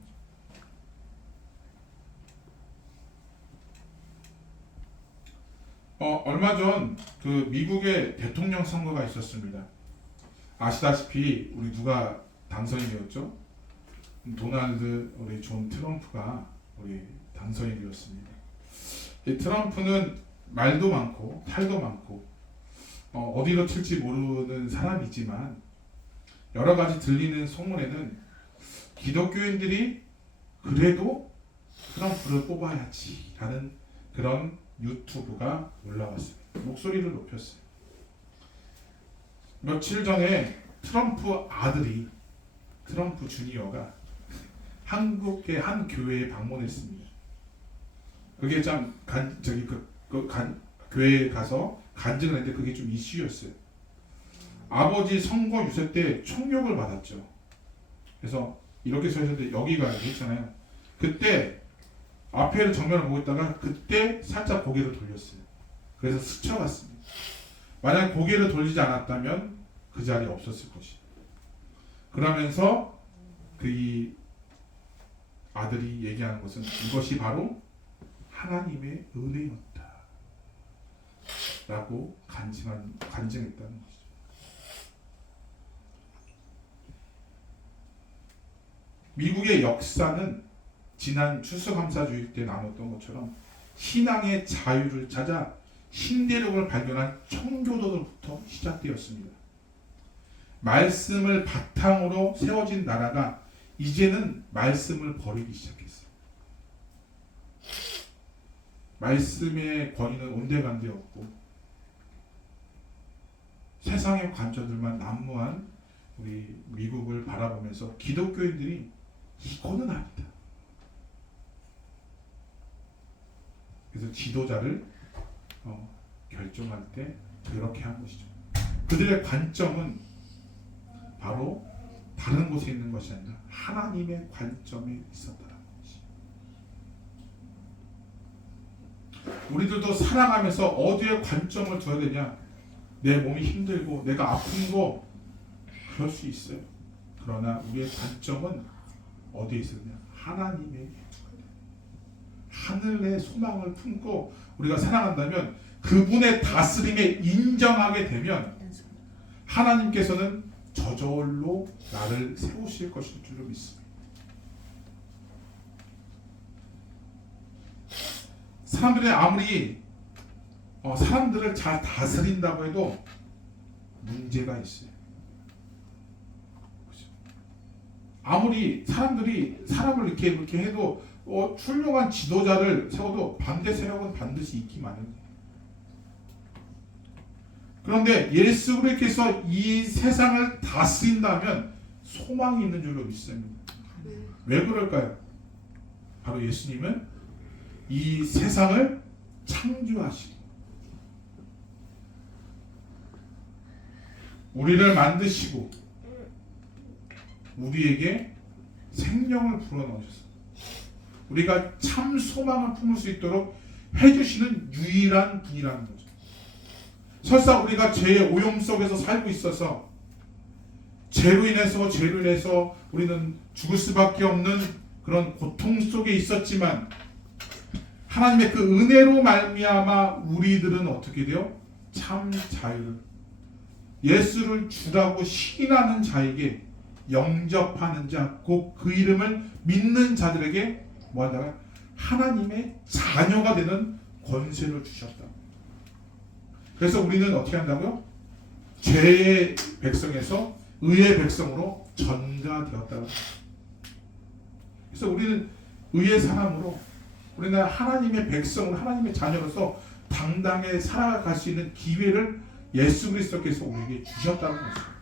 얼마 전 그 미국의 대통령 선거가 있었습니다. 아시다시피 우리 누가 당선이 되었죠? 도널드 우리 존 트럼프가 우리 당선이 되었습니다. 이 트럼프는 말도 많고 탈도 많고 어디로 튈지 모르는 사람이지만 여러 가지 들리는 소문에는 기독교인들이 그래도 트럼프를 뽑아야지라는 그런 유튜브가 올라왔습니다. 목소리를 높였어요. 며칠 전에 트럼프 아들이 트럼프 주니어가 한국의 한 교회에 방문했습니다. 그게 참 교회에 가서 간증을 했는데 그게 좀 이슈였어요. 아버지 선거 유세 때 총욕을 받았죠. 그래서 이렇게 서 있었는데 여기가 있잖아요. 그때 앞에를 정면을 보고 있다가 그때 살짝 고개를 돌렸어요. 그래서 스쳐갔습니다. 만약 고개를 돌리지 않았다면 그 자리에 없었을 것이에요. 그러면서 이 아들이 얘기하는 것은 이것이 바로 하나님의 은혜였다 라고 간증했다는 것이죠. 미국의 역사는 지난 추수감사주일 때 나눴던 것처럼 신앙의 자유를 찾아 신대륙을 발견한 청교도들부터 시작되었습니다. 말씀을 바탕으로 세워진 나라가 이제는 말씀을 버리기 시작했어요. 말씀의 권위는 온데간데 없고 세상의 관점들만 난무한 우리 미국을 바라보면서 기독교인들이 이거는 아니다. 그래서 지도자를 결정할 때 그렇게 한 것이죠. 그들의 관점은 바로 다른 곳에 있는 것이 아니라 하나님의 관점에 있었다는 것이. 우리들도 살아가면서 어디에 관점을 둬야 되냐? 내 몸이 힘들고 내가 아픈 거 그럴 수 있어요. 그러나 우리의 관점은 어디에 있었냐? 하나님의 하늘의 소망을 품고 우리가 살아간다면 그분의 다스림에 인정하게 되면 하나님께서는 저절로 나를 세우실 것일 줄로 믿습니다. 사람들이 아무리 사람들을 잘 다스린다고 해도 문제가 있어요. 아무리 사람들이 사람을 이렇게 해도 훌륭한 지도자를 세워도 반대 세력은 반드시 있기 마련이에요. 그런데 예수 그리스도께서 이 세상을 다스린다면 소망이 있는 줄로 믿습니다. 왜 그럴까요? 바로 예수님은 이 세상을 창조하시고 우리를 만드시고 우리에게 생명을 불어넣으셨어요. 우리가 참 소망을 품을 수 있도록 해주시는 유일한 분이라는 거죠. 설사 우리가 죄의 오염 속에서 살고 있어서 죄로 인해서 우리는 죽을 수밖에 없는 그런 고통 속에 있었지만 하나님의 그 은혜로 말미암아 우리들은 어떻게 돼요? 참 자유를, 예수를 주라고 시인하는 자에게, 영접하는 자, 곧 그 이름을 믿는 자들에게 뭐한다고요? 하나님의 자녀가 되는 권세를 주셨다. 그래서 우리는 어떻게 한다고요? 죄의 백성에서 의의 백성으로 전가되었다고. 그래서 우리는 의의 사람으로, 우리는 하나님의 백성으로, 하나님의 자녀로서 당당히 살아갈 수 있는 기회를 예수 그리스도께서 우리에게 주셨다는 것입니다.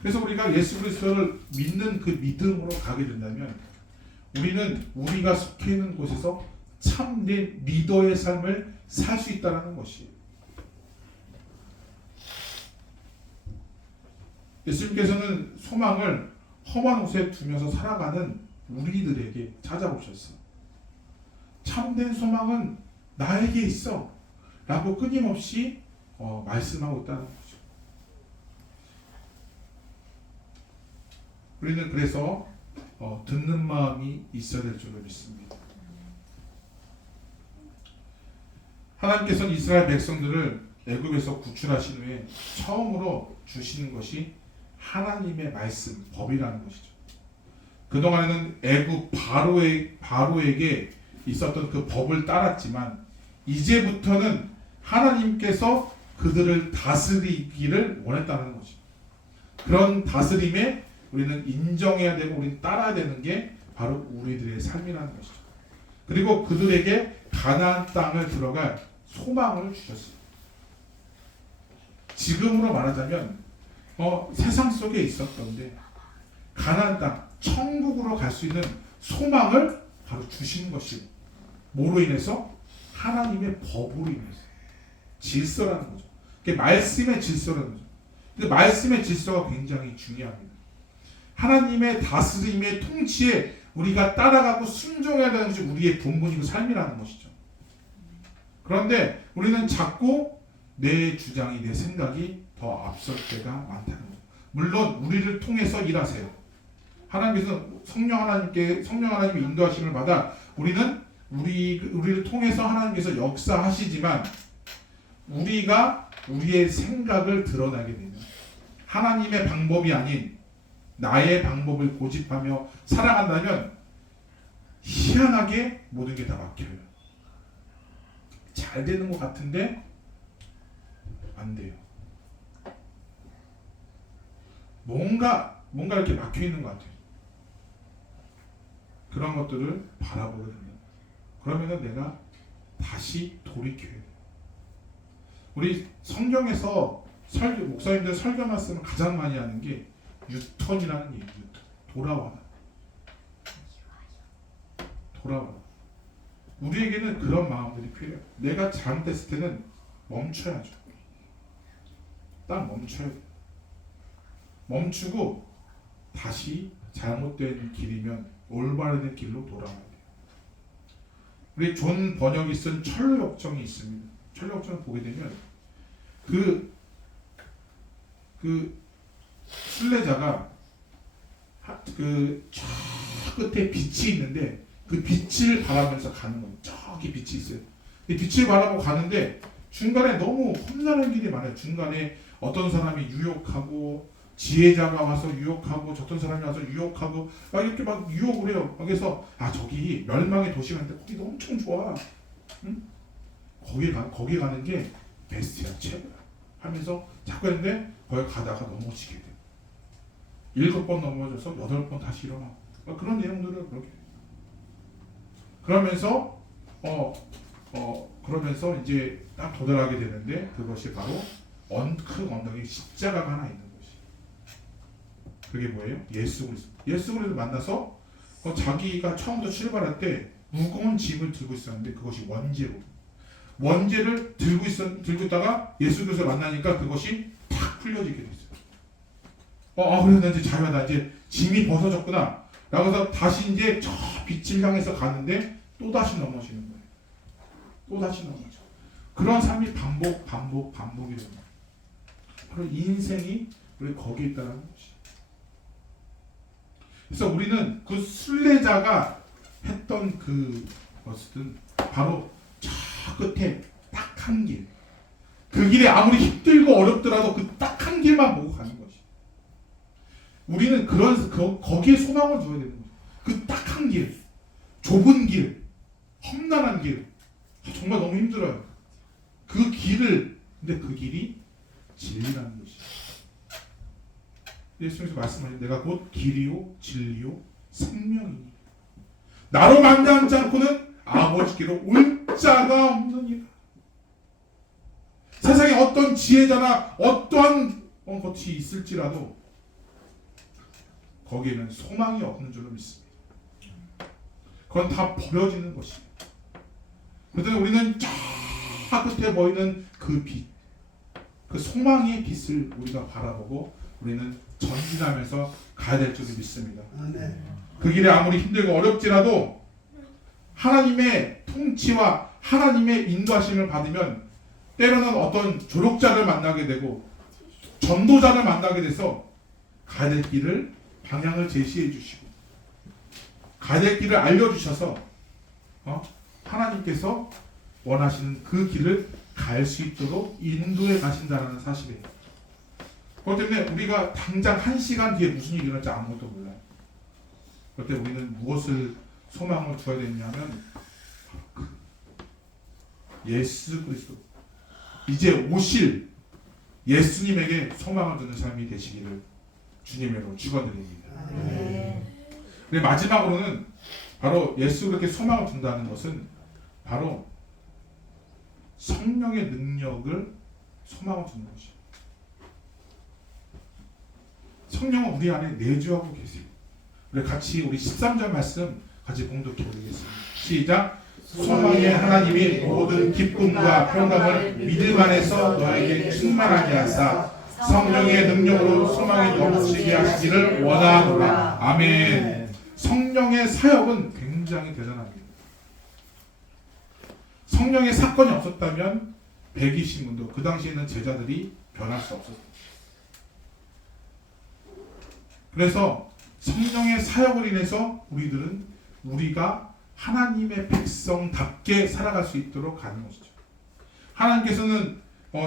그래서 우리가 예수 그리스도를 믿는 그 믿음으로 가게 된다면 우리는 우리가 속해 있는 곳에서 참된 리더의 삶을 살 수 있다는 것이에요. 예수님께서는 소망을 험한 옷에 두면서 살아가는 우리들에게 찾아오셨어요. 참된 소망은 나에게 있어 라고 끊임없이 말씀하고 있다는 거죠. 우리는 그래서 듣는 마음이 있어야 될 줄로 믿습니다. 하나님께서는 이스라엘 백성들을 애굽에서 구출하신 후에 처음으로 주시는 것이 하나님의 말씀, 법이라는 것이죠. 그동안에는 애굽 바로에게 있었던 그 법을 따랐지만 이제부터는 하나님께서 그들을 다스리기를 원했다는 거죠. 그런 다스림에 우리는 인정해야 되고 우리는 따라야 되는 게 바로 우리들의 삶이라는 것이죠. 그리고 그들에게 가나안 땅을 들어갈 소망을 주셨어요. 지금으로 말하자면 세상 속에 있었던데 가나안 땅, 천국으로 갈 수 있는 소망을 바로 주신 것이 뭐로 인해서? 하나님의 법으로 인해서. 질서라는 거죠. 그게 말씀의 질서라는 거죠. 근데 말씀의 질서가 굉장히 중요합니다. 하나님의 다스림의 통치에 우리가 따라가고 순종해야 되는 것이 우리의 본분이고 삶이라는 것이죠. 그런데 우리는 자꾸 내 주장이, 내 생각이 더 앞설 때가 많다는 거죠. 물론 우리를 통해서 일하세요. 하나님께서 성령 하나님의 인도하심을 받아 우리는 우리를 통해서 하나님께서 역사하시지만 우리가 우리의 생각을 드러내게 되면 하나님의 방법이 아닌 나의 방법을 고집하며 살아간다면 희한하게 모든 게 다 막혀요. 잘 되는 것 같은데 안 돼요. 뭔가 이렇게 막혀 있는 것 같아요. 그런 것들을 바라보게 됩니다. 그러면은 내가 다시 돌이켜야 돼요. 우리 성경에서 목사님들 설교 말씀을 가장 많이 하는 게 유턴이라는 얘기예요. 돌아와라. 우리에게는 그런 마음들이 필요해요. 내가 잘못했을 때는 멈춰야죠. 딱 멈춰야 돼요. 멈추고 다시 잘못된 길이면 올바른 길로 돌아와야 돼요. 우리 존 번역이 쓴 철로역정이 있습니다. 철로역정을 보게 되면 그 순례자가 저 끝에 빛이 있는데 그 빛을 바라면서 가는 거예요. 저기 빛이 있어요. 빛을 바라보고 가는데 중간에 너무 험난한 길이 많아요. 중간에 어떤 사람이 유혹하고 지혜자가 와서 유혹하고 어떤 사람이 와서 유혹하고 막 이렇게 막 유혹을 해요. 그래서 저기 멸망의 도시가 있는데 거기도 엄청 좋아. 응? 거기 가는 게 베스트야, 최고야 하면서 자꾸 했는데 거기 가다가 넘어지게 돼. 7번 넘어져서 8번 다시 일어나. 그런 내용들을 그렇게. 그러면서 이제 딱 도달하게 되는데 그것이 바로 큰 언덕에 십자가가 하나 있는 것이. 그게 뭐예요? 예수 그리스도 만나서 자기가 처음부터 출발할 때 무거운 짐을 들고 있었는데 그것이 원죄를 들고 있다가 예수 그리스도를 만나니까 그것이 탁 풀려지게 됐어요. 그래서 나 이제 자유하다. 이제 짐이 벗어졌구나. 라고 해서 다시 이제 저 빛을 향해서 가는데 또다시 넘어지는 거예요. 또다시 넘어져. 그런 삶이 반복이 됩니다. 바로 인생이 우리 거기에 있다는 것이. 그래서 우리는 그 순례자가 했던 그 것은 바로 저 끝에 딱 한 길. 그 길이 아무리 힘들고 어렵더라도 그 딱 한 길만 보고 가는 것이. 우리는 거기에 소망을 두어야 되는 거죠. 그 딱 한 길, 좁은 길, 험난한 길, 정말 너무 힘들어요. 그 길을, 근데 그 길이 진리라는 것이. 예수님께서 말씀하신 내가 곧 길이요 진리요 생명이니 나로 만나지 않고는 아버지께로 올 자가 없느니라. 세상에 어떤 지혜자나 어떠한 것이 있을지라도 거기에는 소망이 없는 줄로 믿습니다. 그건 다 버려지는 것이에요. 그런데 우리는 저 끝에 보이는 그 빛, 그 소망의 빛을 우리가 바라보고 우리는 전진하면서 가야 될 줄을 믿습니다. 그 길이 아무리 힘들고 어렵지라도 하나님의 통치와 하나님의 인도하심을 받으면 때로는 어떤 조력자를 만나게 되고 전도자를 만나게 돼서 가야 될 길을 방향을 제시해 주시고 가야 될 길을 알려주셔서 하나님께서 원하시는 그 길을 갈 수 있도록 인도해 가신다는 사실이에요. 그렇기 때문에 우리가 당장 1시간 뒤에 무슨 일이 일어날지 아무것도 몰라요. 그럴 때 우리는 무엇을 소망을 두어야 되냐면 예수 그리스도 이제 오실 예수님에게 소망을 두는 삶이 되시기를 주님으로 축원드립니다. 근데 마지막으로는 바로 예수 그렇게 소망을 둔다는 것은 바로 성령의 능력을 소망을 두는 것이에요. 성령은 우리 안에 내주하고 계세요. 우리 같이 우리 13절 말씀 같이 봉독해 보겠습니다. 시작. 소망의 하나님이 모든 기쁨과 평강을 믿음 안에서 너에게 충만하게 하사 성령의 능력으로 소망이 넘치게 하시기를 원하노라. 아멘. 성령의 사역은 굉장히 대단합니다. 성령의 사건이 없었다면 120문도 그 당시에 있는 제자들이 변할 수 없었어요. 그래서 성령의 사역을 인해서 우리가 하나님의 백성답게 살아갈 수 있도록 가는 것이죠. 하나님께서는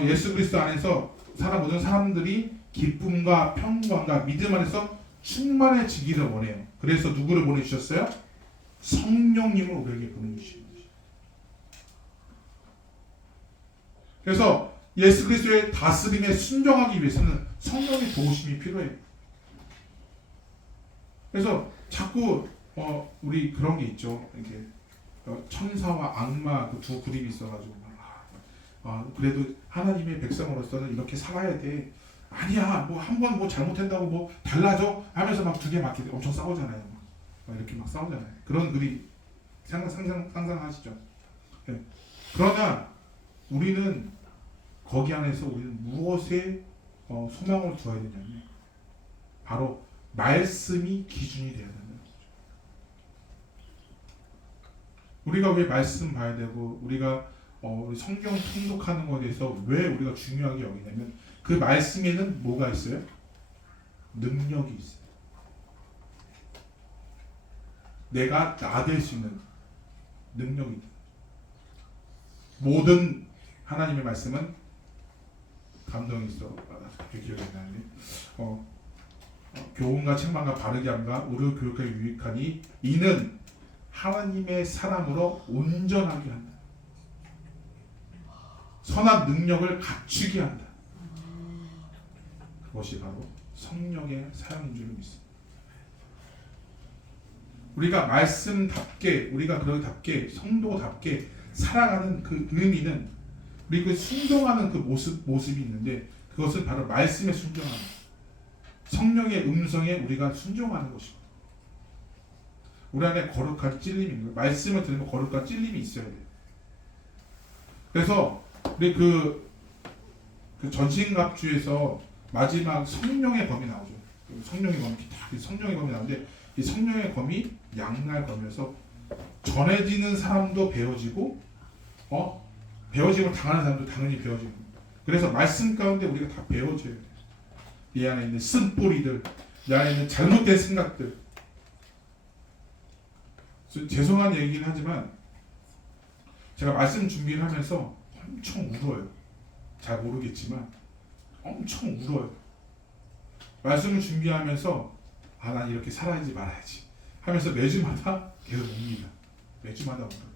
예수 그리스도 안에서 살아보는 사람들이 기쁨과 평강과 믿음 안에서 충만해지기를 원해요. 그래서 누구를 보내주셨어요? 성령님을 우리에게 보내주신 것이죠. 그래서 예수 그리스도의 다스림에 순종하기 위해서는 성령의 도우심이 필요해요. 그래서 자꾸 우리 그런 게 있죠. 이렇게 천사와 악마 그 두 그림이 있어가지고 그래도 하나님의 백성으로서는 이렇게 살아야 돼. 아니야, 뭐 한 번 뭐 잘못한다고 뭐 달라져 하면서 막 두 개 막 엄청 싸우잖아요. 막 이렇게 막 싸우잖아요. 그런 그림 상상하시죠. 네. 그러나 우리는 거기 안에서 우리는 무엇에 소망을 두어야 되냐면 바로 말씀이 기준이 되어야 된다는 거죠. 우리가 왜 말씀 봐야 되고 우리가 성경 통독하는 것에 대해서 왜 우리가 중요하게 여기냐면 그 말씀에는 뭐가 있어요? 능력이 있어요. 내가 나 될 수 있는 능력이 있다. 모든 하나님의 말씀은 감동이 있어. 갑자기 기억이 안 나는데 교훈과 책망과 바르게 함과 의로 교육하여 유익하니 이는 하나님의 사람으로 온전하게 한다. 선한 능력을 갖추게 한다. 그것이 바로 성령의 사역인 줄 믿습니다. 우리가 말씀답게 우리가 그렇답게 성도답게 살아가는 그 의미는 우리 그 순종하는 그 모습이 있는데 그것은 바로 말씀에 순종하는 성령의 음성에 우리가 순종하는 것입니다. 우리 안에 거룩한 찔림이 있는 거예요. 말씀을 들으면 거룩한 찔림이 있어야 돼요. 그래서 우리 그 전신갑주에서 마지막 성령의 검이 나오죠. 성령의 검이 성령의 검이 나오는데 이 성령의 검이 양날 검이어서 전해지는 사람도 배워지고 배워짐을 당하는 사람도 당연히 배워지는 거예요. 그래서 말씀 가운데 우리가 다 배워줘야 돼요. 이 안에 있는 쓴뿌리들, 이 안에 있는 잘못된 생각들. 죄송한 얘기긴 하지만 제가 말씀 준비를 하면서 엄청 울어요. 잘 모르겠지만 엄청 울어요. 말씀을 준비하면서 아, 난 이렇게 살아야지 말아야지 하면서 매주마다 계속 웁니다. 매주마다 울어요.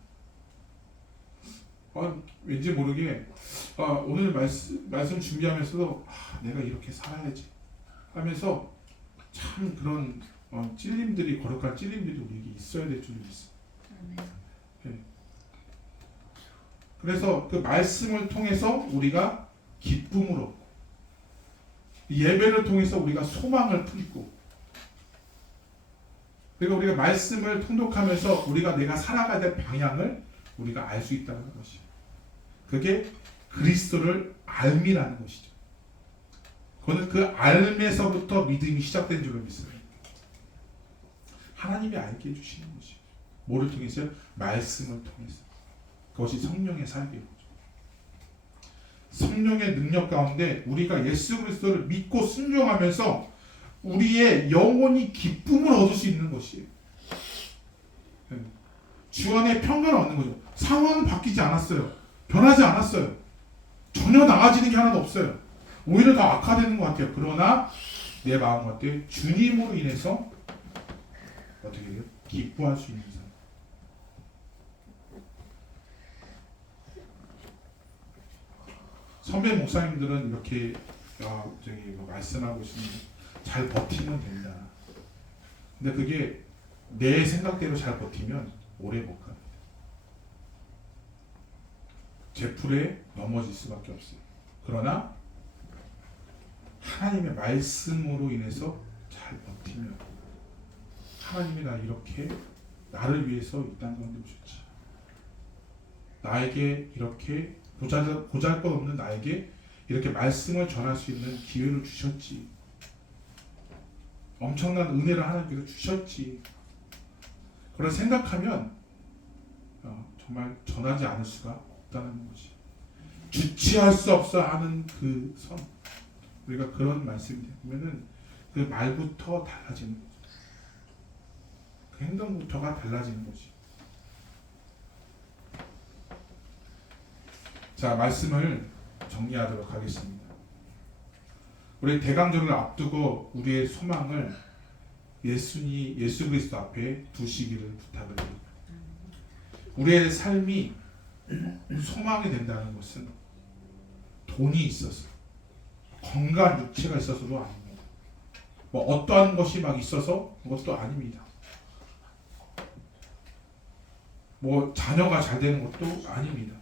왠지 모르게 오늘 말씀 준비하면서도 내가 이렇게 살아야지 하면서 참 그런 찔림들이, 거룩한 찔림들이 우리에게 있어야 될 줄이 있어요. 네. 그래서 그 말씀을 통해서 우리가 기쁨을 얻고, 예배를 통해서 우리가 소망을 품고, 그리고 우리가 말씀을 통독하면서 우리가 내가 살아가야 될 방향을 우리가 알 수 있다는 것이죠. 그게 그리스도를 알미라는 것이죠. 그거는 그 알에서부터 믿음이 시작된 줄로 믿습니다. 하나님이 알게 해주시는 것이죠. 뭐를 통해서요? 말씀을 통해서. 그것이 성령의 삶이에요. 성령의 능력 가운데 우리가 예수 그리스도를 믿고 순종하면서 우리의 영혼이 기쁨을 얻을 수 있는 것이에요. 주 안에 평강을 얻는 거죠. 상황은 바뀌지 않았어요. 변하지 않았어요. 전혀 나아지는 게 하나도 없어요. 오히려 더 악화되는 것 같아요. 그러나 내 마음 같아요. 주님으로 인해서 어떻게 돼요? 기뻐할 수 있는 사람. 선배 목사님들은 이렇게 말씀하고 있으면 잘 버티면 된다. 근데 그게 내 생각대로 잘 버티면 오래 못 갑니다. 제풀에 넘어질 수밖에 없어요. 그러나 하나님의 말씀으로 인해서 잘 버티면 하나님이 나 이렇게 나를 위해서 이 땅 가운데 오셨지. 나에게 이렇게 보잘것없는 나에게 이렇게 말씀을 전할 수 있는 기회를 주셨지. 엄청난 은혜를 하나님께서 주셨지. 그런 생각하면 정말 전하지 않을 수가 없다는 것이. 주체할 수 없어 하는 그 선. 우리가 그런 말씀이 되면은 그 말부터 달라지는 거죠. 그 행동부터가 달라지는 거지. 자, 말씀을 정리하도록 하겠습니다. 우리 대강절을 앞두고 우리의 소망을 예수 그리스도 앞에 두시기를 부탁을 드립니다. 우리의 삶이 소망이 된다는 것은 돈이 있어서, 건강한 육체가 있어서도 아닙니다. 뭐 어떠한 것이 막 있어서 그것도 아닙니다. 뭐 자녀가 잘 되는 것도 아닙니다.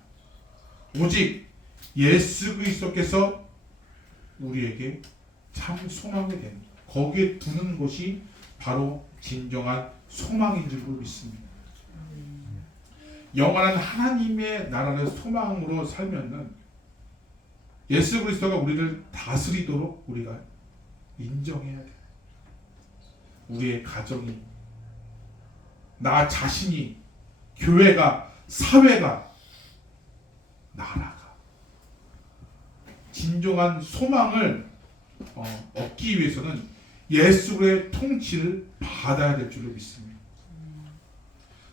오직 예수 그리스도께서 우리에게 참 소망이 됩니다. 거기에 두는 것이 바로 진정한 소망인 줄 믿습니다. 영원한 하나님의 나라를 소망으로 살면은 예수 그리스도가 우리를 다스리도록 우리가 인정해야 돼요. 우리의 가정이, 나 자신이, 교회가, 사회가, 나라가 진정한 소망을 얻기 위해서는 예수의 통치를 받아야 될 줄로 믿습니다.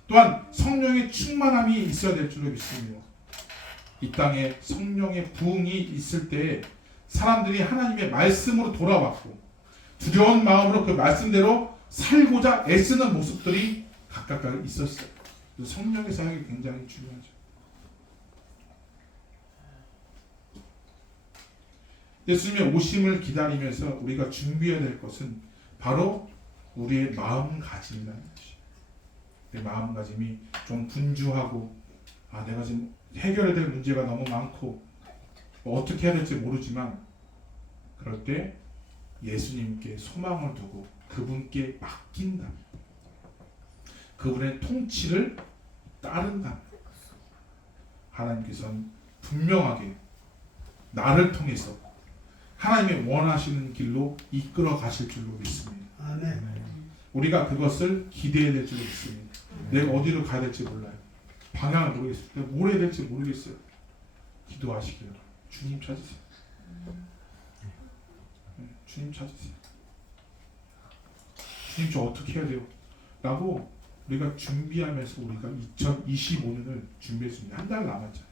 또한 성령의 충만함이 있어야 될 줄로 믿습니다. 이 땅에 성령의 부흥이 있을 때 사람들이 하나님의 말씀으로 돌아왔고 두려운 마음으로 그 말씀대로 살고자 애쓰는 모습들이 각각 있었어요. 성령의 사역이 굉장히 중요하죠. 예수님의 오심을 기다리면서 우리가 준비해야 될 것은 바로 우리의 마음가짐이라는 것이에요. 내 마음가짐이 좀 분주하고 내가 지금 해결해야 될 문제가 너무 많고 어떻게 해야 될지 모르지만 그럴 때 예수님께 소망을 두고 그분께 맡긴다. 그분의 통치를 따른다. 하나님께서는 분명하게 나를 통해서 하나님의 원하시는 길로 이끌어 가실 줄로 믿습니다. 아멘. 우리가 그것을 기대해야 될 줄로 믿습니다. 내가 어디로 가야 될지 몰라요. 방향을 모르겠어요. 뭘 해야 될지 모르겠어요. 기도하시기를 주님 찾으세요. 주님 찾으세요. 주님 저 어떻게 해야 돼요? 라고 우리가 준비하면서 우리가 2025년을 준비했습니다. 한 달 남았잖아요.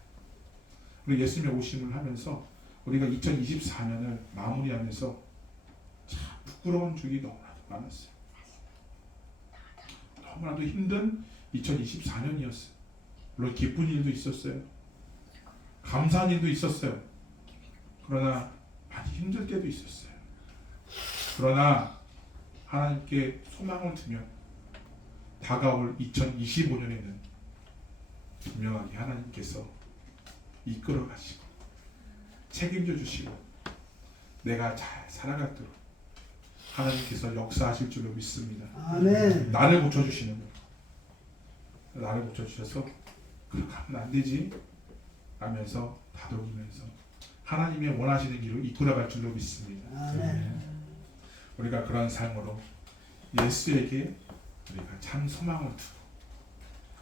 우리 예수님의 오심을 하면서 우리가 2024년을 마무리하면서 참 부끄러운 적이 너무나도 많았어요. 너무나도 힘든 2024년이었어요. 물론 기쁜 일도 있었어요. 감사한 일도 있었어요. 그러나 많이 힘들 때도 있었어요. 그러나 하나님께 소망을 두며 다가올 2025년에는 분명하게 하나님께서 이끌어 가시고 책임져 주시고 내가 잘 살아가도록 하나님께서 역사하실 줄로 믿습니다. 아멘. 나를 고쳐주시는 거예요. 나를 고쳐주셔서 그렇게 하면 안 되지 하면서 다독이면서 하나님의 원하시는 길로 이끌어갈 줄로 믿습니다. 아멘. 우리가 그런 삶으로 예수에게 우리가 참 소망을 두고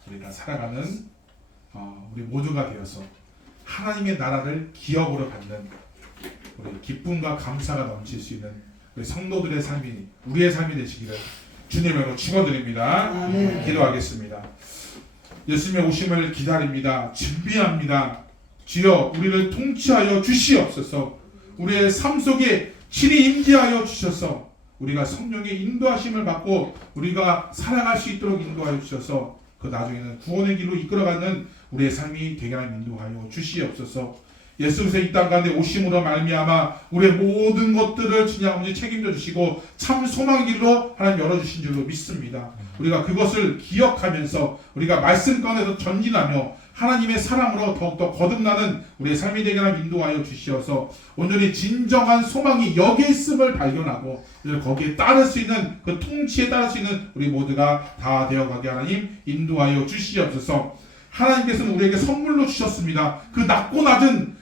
우리가 살아가는 우리 모두가 되어서 하나님의 나라를 기업으로 받는 우리 기쁨과 감사가 넘칠 수 있는 우리 성도들의 삶이 우리의 삶이 되시기를 주님으로 축원드립니다. 아멘. 기도하겠습니다. 예수님의 오심을 기다립니다. 준비합니다. 주여 우리를 통치하여 주시옵소서. 우리의 삶 속에 친히 임재하여 주셔서 우리가 성령의 인도하심을 받고 우리가 살아갈 수 있도록 인도하여 주셔서 그 나중에는 구원의 길로 이끌어가는 우리의 삶이 되게 하여 인도하여 주시옵소서. 예수께서 이 땅 가운데 오심으로 말미암아 우리의 모든 것들을 주님 아버지 책임져 주시고 참 소망의 길로 하나님 열어주신 줄로 믿습니다. 우리가 그것을 기억하면서 우리가 말씀 가운데서 전진하며 하나님의 사랑으로 더욱더 거듭나는 우리의 삶이 되게 하여 인도하여 주시어서 온전히 진정한 소망이 여기에 있음을 발견하고 거기에 따를 수 있는 그 통치에 따를 수 있는 우리 모두가 다 되어가게 하나님 인도하여 주시옵소서. 하나님께서는 우리에게 선물로 주셨습니다. 그 낮고 낮은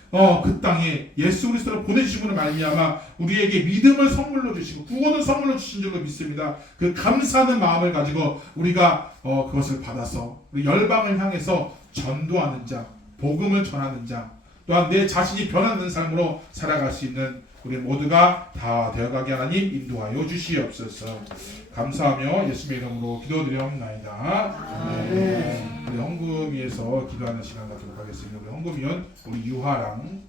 그 땅에 예수 그리스도를 보내주심으로 말미암아 우리에게 믿음을 선물로 주시고 구원을 선물로 주신 줄로 믿습니다. 그 감사하는 마음을 가지고 우리가 그것을 받아서 우리 열방을 향해서 전도하는 자, 복음을 전하는 자, 또한 내 자신이 변하는 삶으로 살아갈 수 있는 우리 모두가 다 되어가게 하나님 인도하여 주시옵소서. 감사하며 예수님의 이름으로 기도드리옵나이다. 아멘. 우리 헌금위에서 기도하는 시간 갖도록 하겠습니다. 우리 헌금위원 우리 유하랑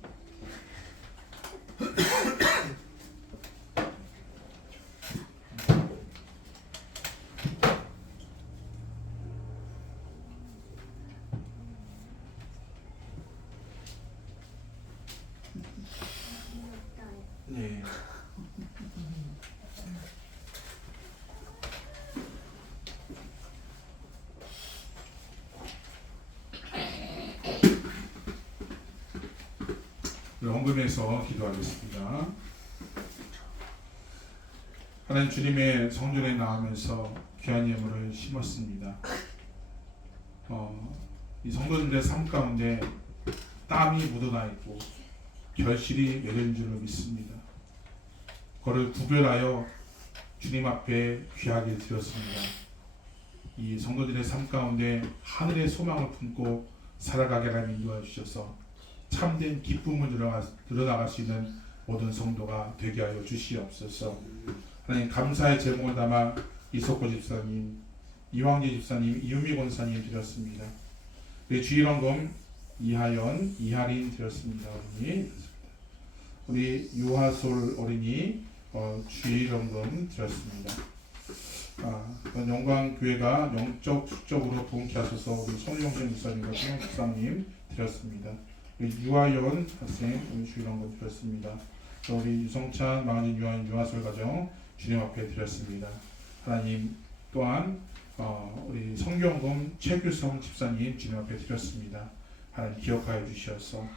네. 우리 헌금에서 기도하겠습니다. 하나님 주님의 성전에 나오면서 귀한 예물을 심었습니다. 이 성도님들의 삶 가운데 땀이 묻어나 있고 결실이 맺은 줄로 믿습니다. 그를 구별하여 주님 앞에 귀하게 드렸습니다. 이 성도들의 삶 가운데 하늘의 소망을 품고 살아가게 하나님 인도해 주셔서 참된 기쁨을 드러나갈 수 있는 모든 성도가 되게 하여 주시옵소서. 하나님 감사의 제목을 담아 이석호 집사님, 이황재 집사님, 이유미 권사님 드렸습니다. 우리 주일헌금 이하연, 이하린 드렸습니다. 어린이. 우리 유하솔 어린이 주일헌금 드렸습니다. 영광교회가 영적 축적으로 부흥케 하셔서 우리 손용신 목사님과 손용 목사님 드렸습니다. 우리 유하연 학생 우리 주일헌금 드렸습니다. 우리 유성찬, 망한진, 유한, 유하솔 가정 주님 앞에 드렸습니다. 하나님 또한 우리 성경금 최규성 집사님 주님 앞에 드렸습니다. 하나님 기억하여 주시어서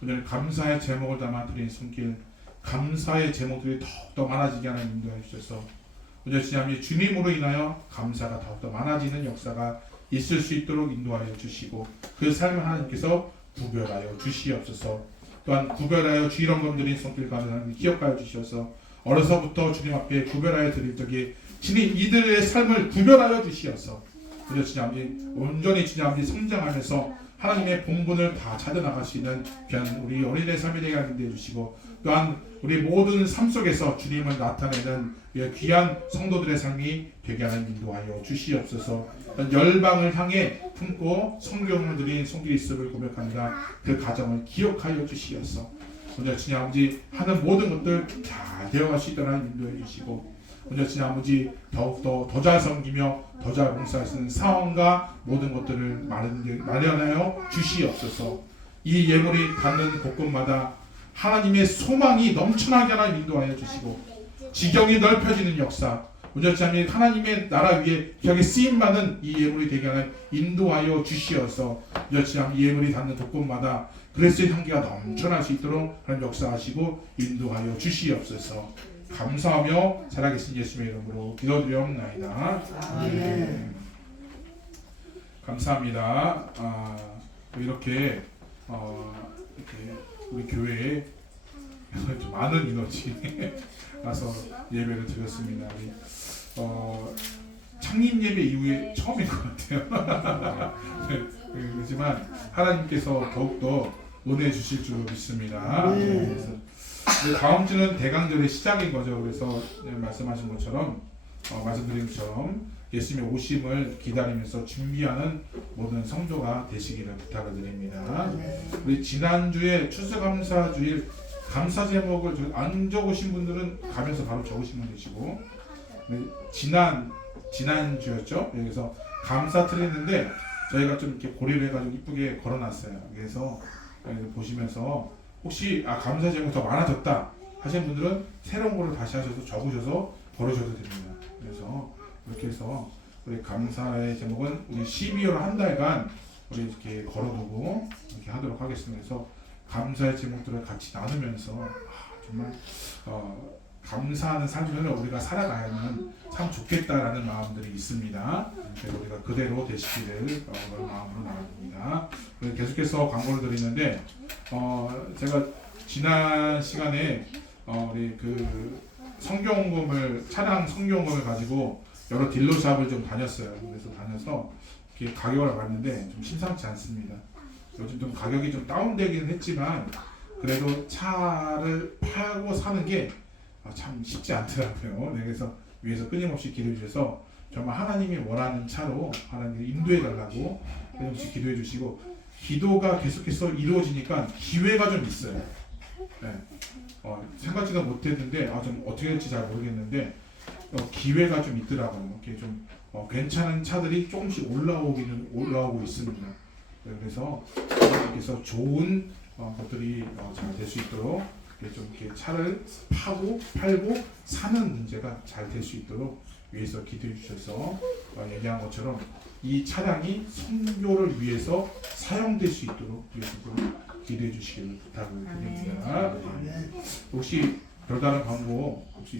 오늘 감사의 제목을 담아 드린 손길 감사의 제목들이 더욱더 많아지게 하는 인도해 주셔서 오늘 주님으로 인하여 감사가 더욱더 많아지는 역사가 있을 수 있도록 인도하여 주시고 그 삶을 하나님께서 구별하여 주시옵소서. 또한 구별하여 주일헌금 드린 손길 가운데 하나님 기억하여 주셔서 어려서부터 주님 앞에 구별하여 드릴 적에 친히 이들의 삶을 구별하여 주시어서 우리 주님 아버지 온전히 주님 아버지 성장하면서 하나님의 본분을 다 찾아나갈 수 있는 귀한 우리 어린이의 삶이 되게 하는 데 해주시고, 또한 우리 모든 삶 속에서 주님을 나타내는 귀한 성도들의 삶이 되게 하는 인도하여 주시옵소서. 열방을 향해 품고 성경을 드린 성기리스도를 고백합니다. 그 가정을 기억하여 주시옵소서. 오늘 주님 아버지 하는 모든 것들 잘 되어갈 수 있도록 인도해 주시고, 오늘 주님 아버지 더욱더 더 잘 섬기며 더 잘 봉사할 수 있는 상황과 모든 것들을 마련하여 주시옵소서. 이 예물이 닿는 곳곳마다 하나님의 소망이 넘쳐나게 하나 인도하여 주시고, 지경이 넓혀지는 역사, 오늘 주님 하나님의 나라 위에 귀하게 쓰임받는 이 예물이 되게 하는 인도하여 주시어서, 오늘 주님 이 예물이 닿는 곳곳마다 그리스도의 향기가 넘쳐날 수 있도록 하는 역사하시고 인도하여 주시옵소서. 감사하며 살아계신 예수님의 이름으로 기도드리옵나이다. 아멘. 감사합니다. 이렇게 우리 교회에 많은 인원이 와서 예배를 드렸습니다. 창립 예배 이후에 처음인 것 같아요. 그렇지만 하나님께서 더욱더 은혜 주실 줄 믿습니다. 그래서 다음 주는 대강절의 시작인 거죠. 그래서 말씀하신 것처럼 말씀드린 것처럼 예수님의 오심을 기다리면서 준비하는 모든 성도가 되시기를 부탁을 드립니다. 우리 지난주에 추수감사주일 감사 제목을 안 적으신 분들은 가면서 바로 적으시면 되시고, 지난주였죠. 여기서 감사 틀렸는데 저희가 좀 이렇게 고리를 해가지고 이쁘게 걸어놨어요. 그래서 보시면서 혹시 감사 제목 더 많아졌다 하시는 분들은 새로운 거를 다시 하셔서 적으셔서 걸으셔도 됩니다. 그래서 이렇게 해서 우리 감사의 제목은 우리 12월 한 달간 우리 이렇게 걸어두고 이렇게 하도록 하겠습니다. 그래서 감사의 제목들을 같이 나누면서 정말 감사하는 삶을 우리가 살아가야만 참 좋겠다라는 마음들이 있습니다. 그래서 우리가 그대로 되시기를 마음으로 나눕니다. 계속해서 광고를 드리는데 제가 지난 시간에 우리 그 차량 성경음을 가지고 여러 딜러샵을 좀 다녔어요. 그래서 다녀서 이렇게 가격을 알았는데 좀 심상치 않습니다. 요즘 좀 가격이 좀 다운되긴 했지만 그래도 차를 팔고 사는 게 참 쉽지 않더라고요. 네, 그래서 위에서 끊임없이 기도해 주셔서 정말 하나님이 원하는 차로 하나님이 인도해 달라고 끊임없이 기도해 주시고, 기도가 계속해서 이루어지니까 기회가 좀 있어요. 네. 생각지도 못했는데 좀 어떻게 될지 잘 모르겠는데 기회가 좀 있더라고요. 이렇게 좀 괜찮은 차들이 조금씩 올라오고 있습니다. 네, 그래서 하나님께서 좋은 것들이 잘 될 수 있도록 좀 이렇게 차를 팔고 사는 문제가 잘 될 수 있도록 위해서 기도해 주셔서 얘기한 것처럼 이 차량이 선교를 위해서 사용될 수 있도록 위해서 좀 기도해 주시기를 부탁을 드립니다. 혹시 별다른 광고 혹시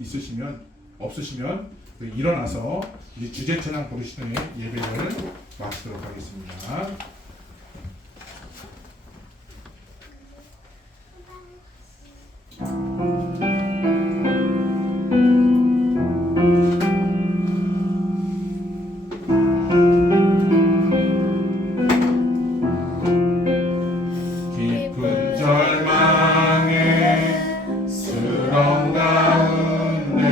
있으시면 없으시면 일어나서 이제 주제 찬양 부르시는 예배를 마치도록 하겠습니다. 깊은 절망에 쓰러운 가운데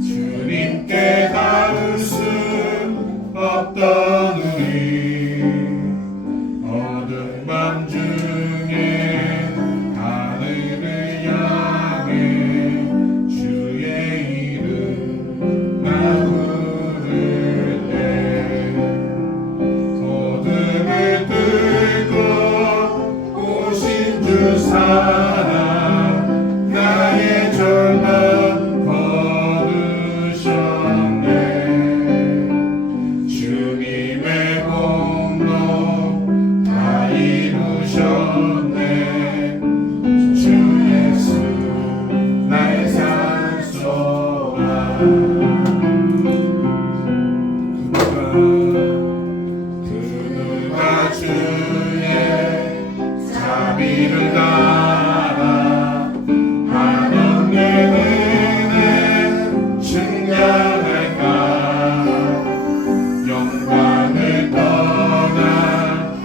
주님께 닿을 수 없던 우리, 어두운 밤 중에 하늘을 향해 주의 이름 나 부를 때 어둠을 뚫고 오신 주 사랑 나의 절망 거두셨네. 주님의 공로 다 이루셨네. 주 예수 나의 산소라. 그누가 주의 자비를 따라 한없는 은혜 증량할까. 영광을 떠나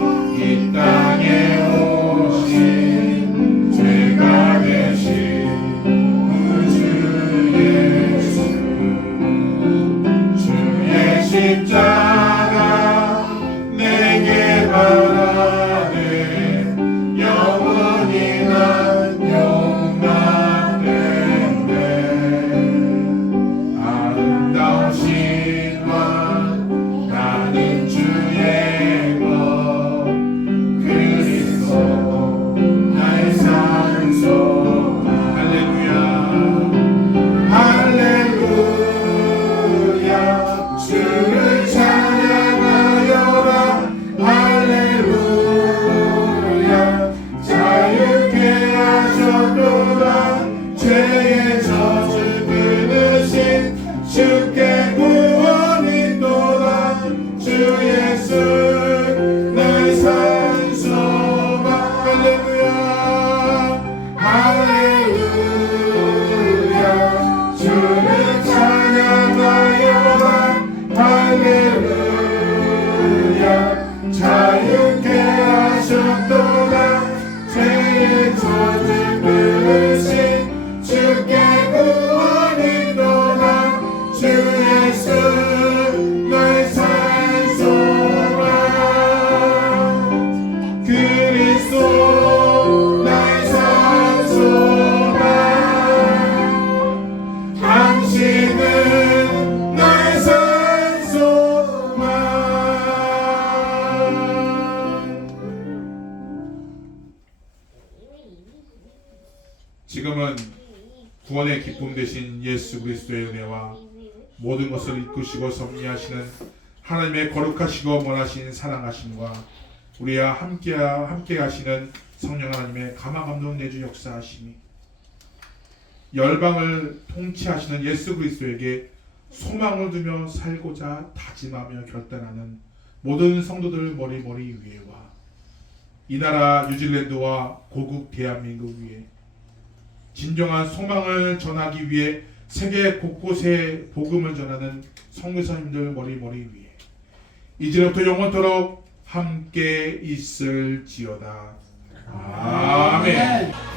지금은 구원의 기쁨 되신 예수 그리스도의 은혜와 모든 것을 이끄시고 섭리하시는 하나님의 거룩하시고 원하신 사랑하심과 우리와 함께 하시는 성령 하나님의 감화 감동 내주 역사하심이 열방을 통치하시는 예수 그리스도에게 소망을 두며 살고자 다짐하며 결단하는 모든 성도들 머리 위에와 이 나라 뉴질랜드와 고국 대한민국 위에 진정한 소망을 전하기 위해 세계 곳곳에 복음을 전하는 성교사님들 머리 위에 이제부터 영원토록 함께 있을지어다. 아멘.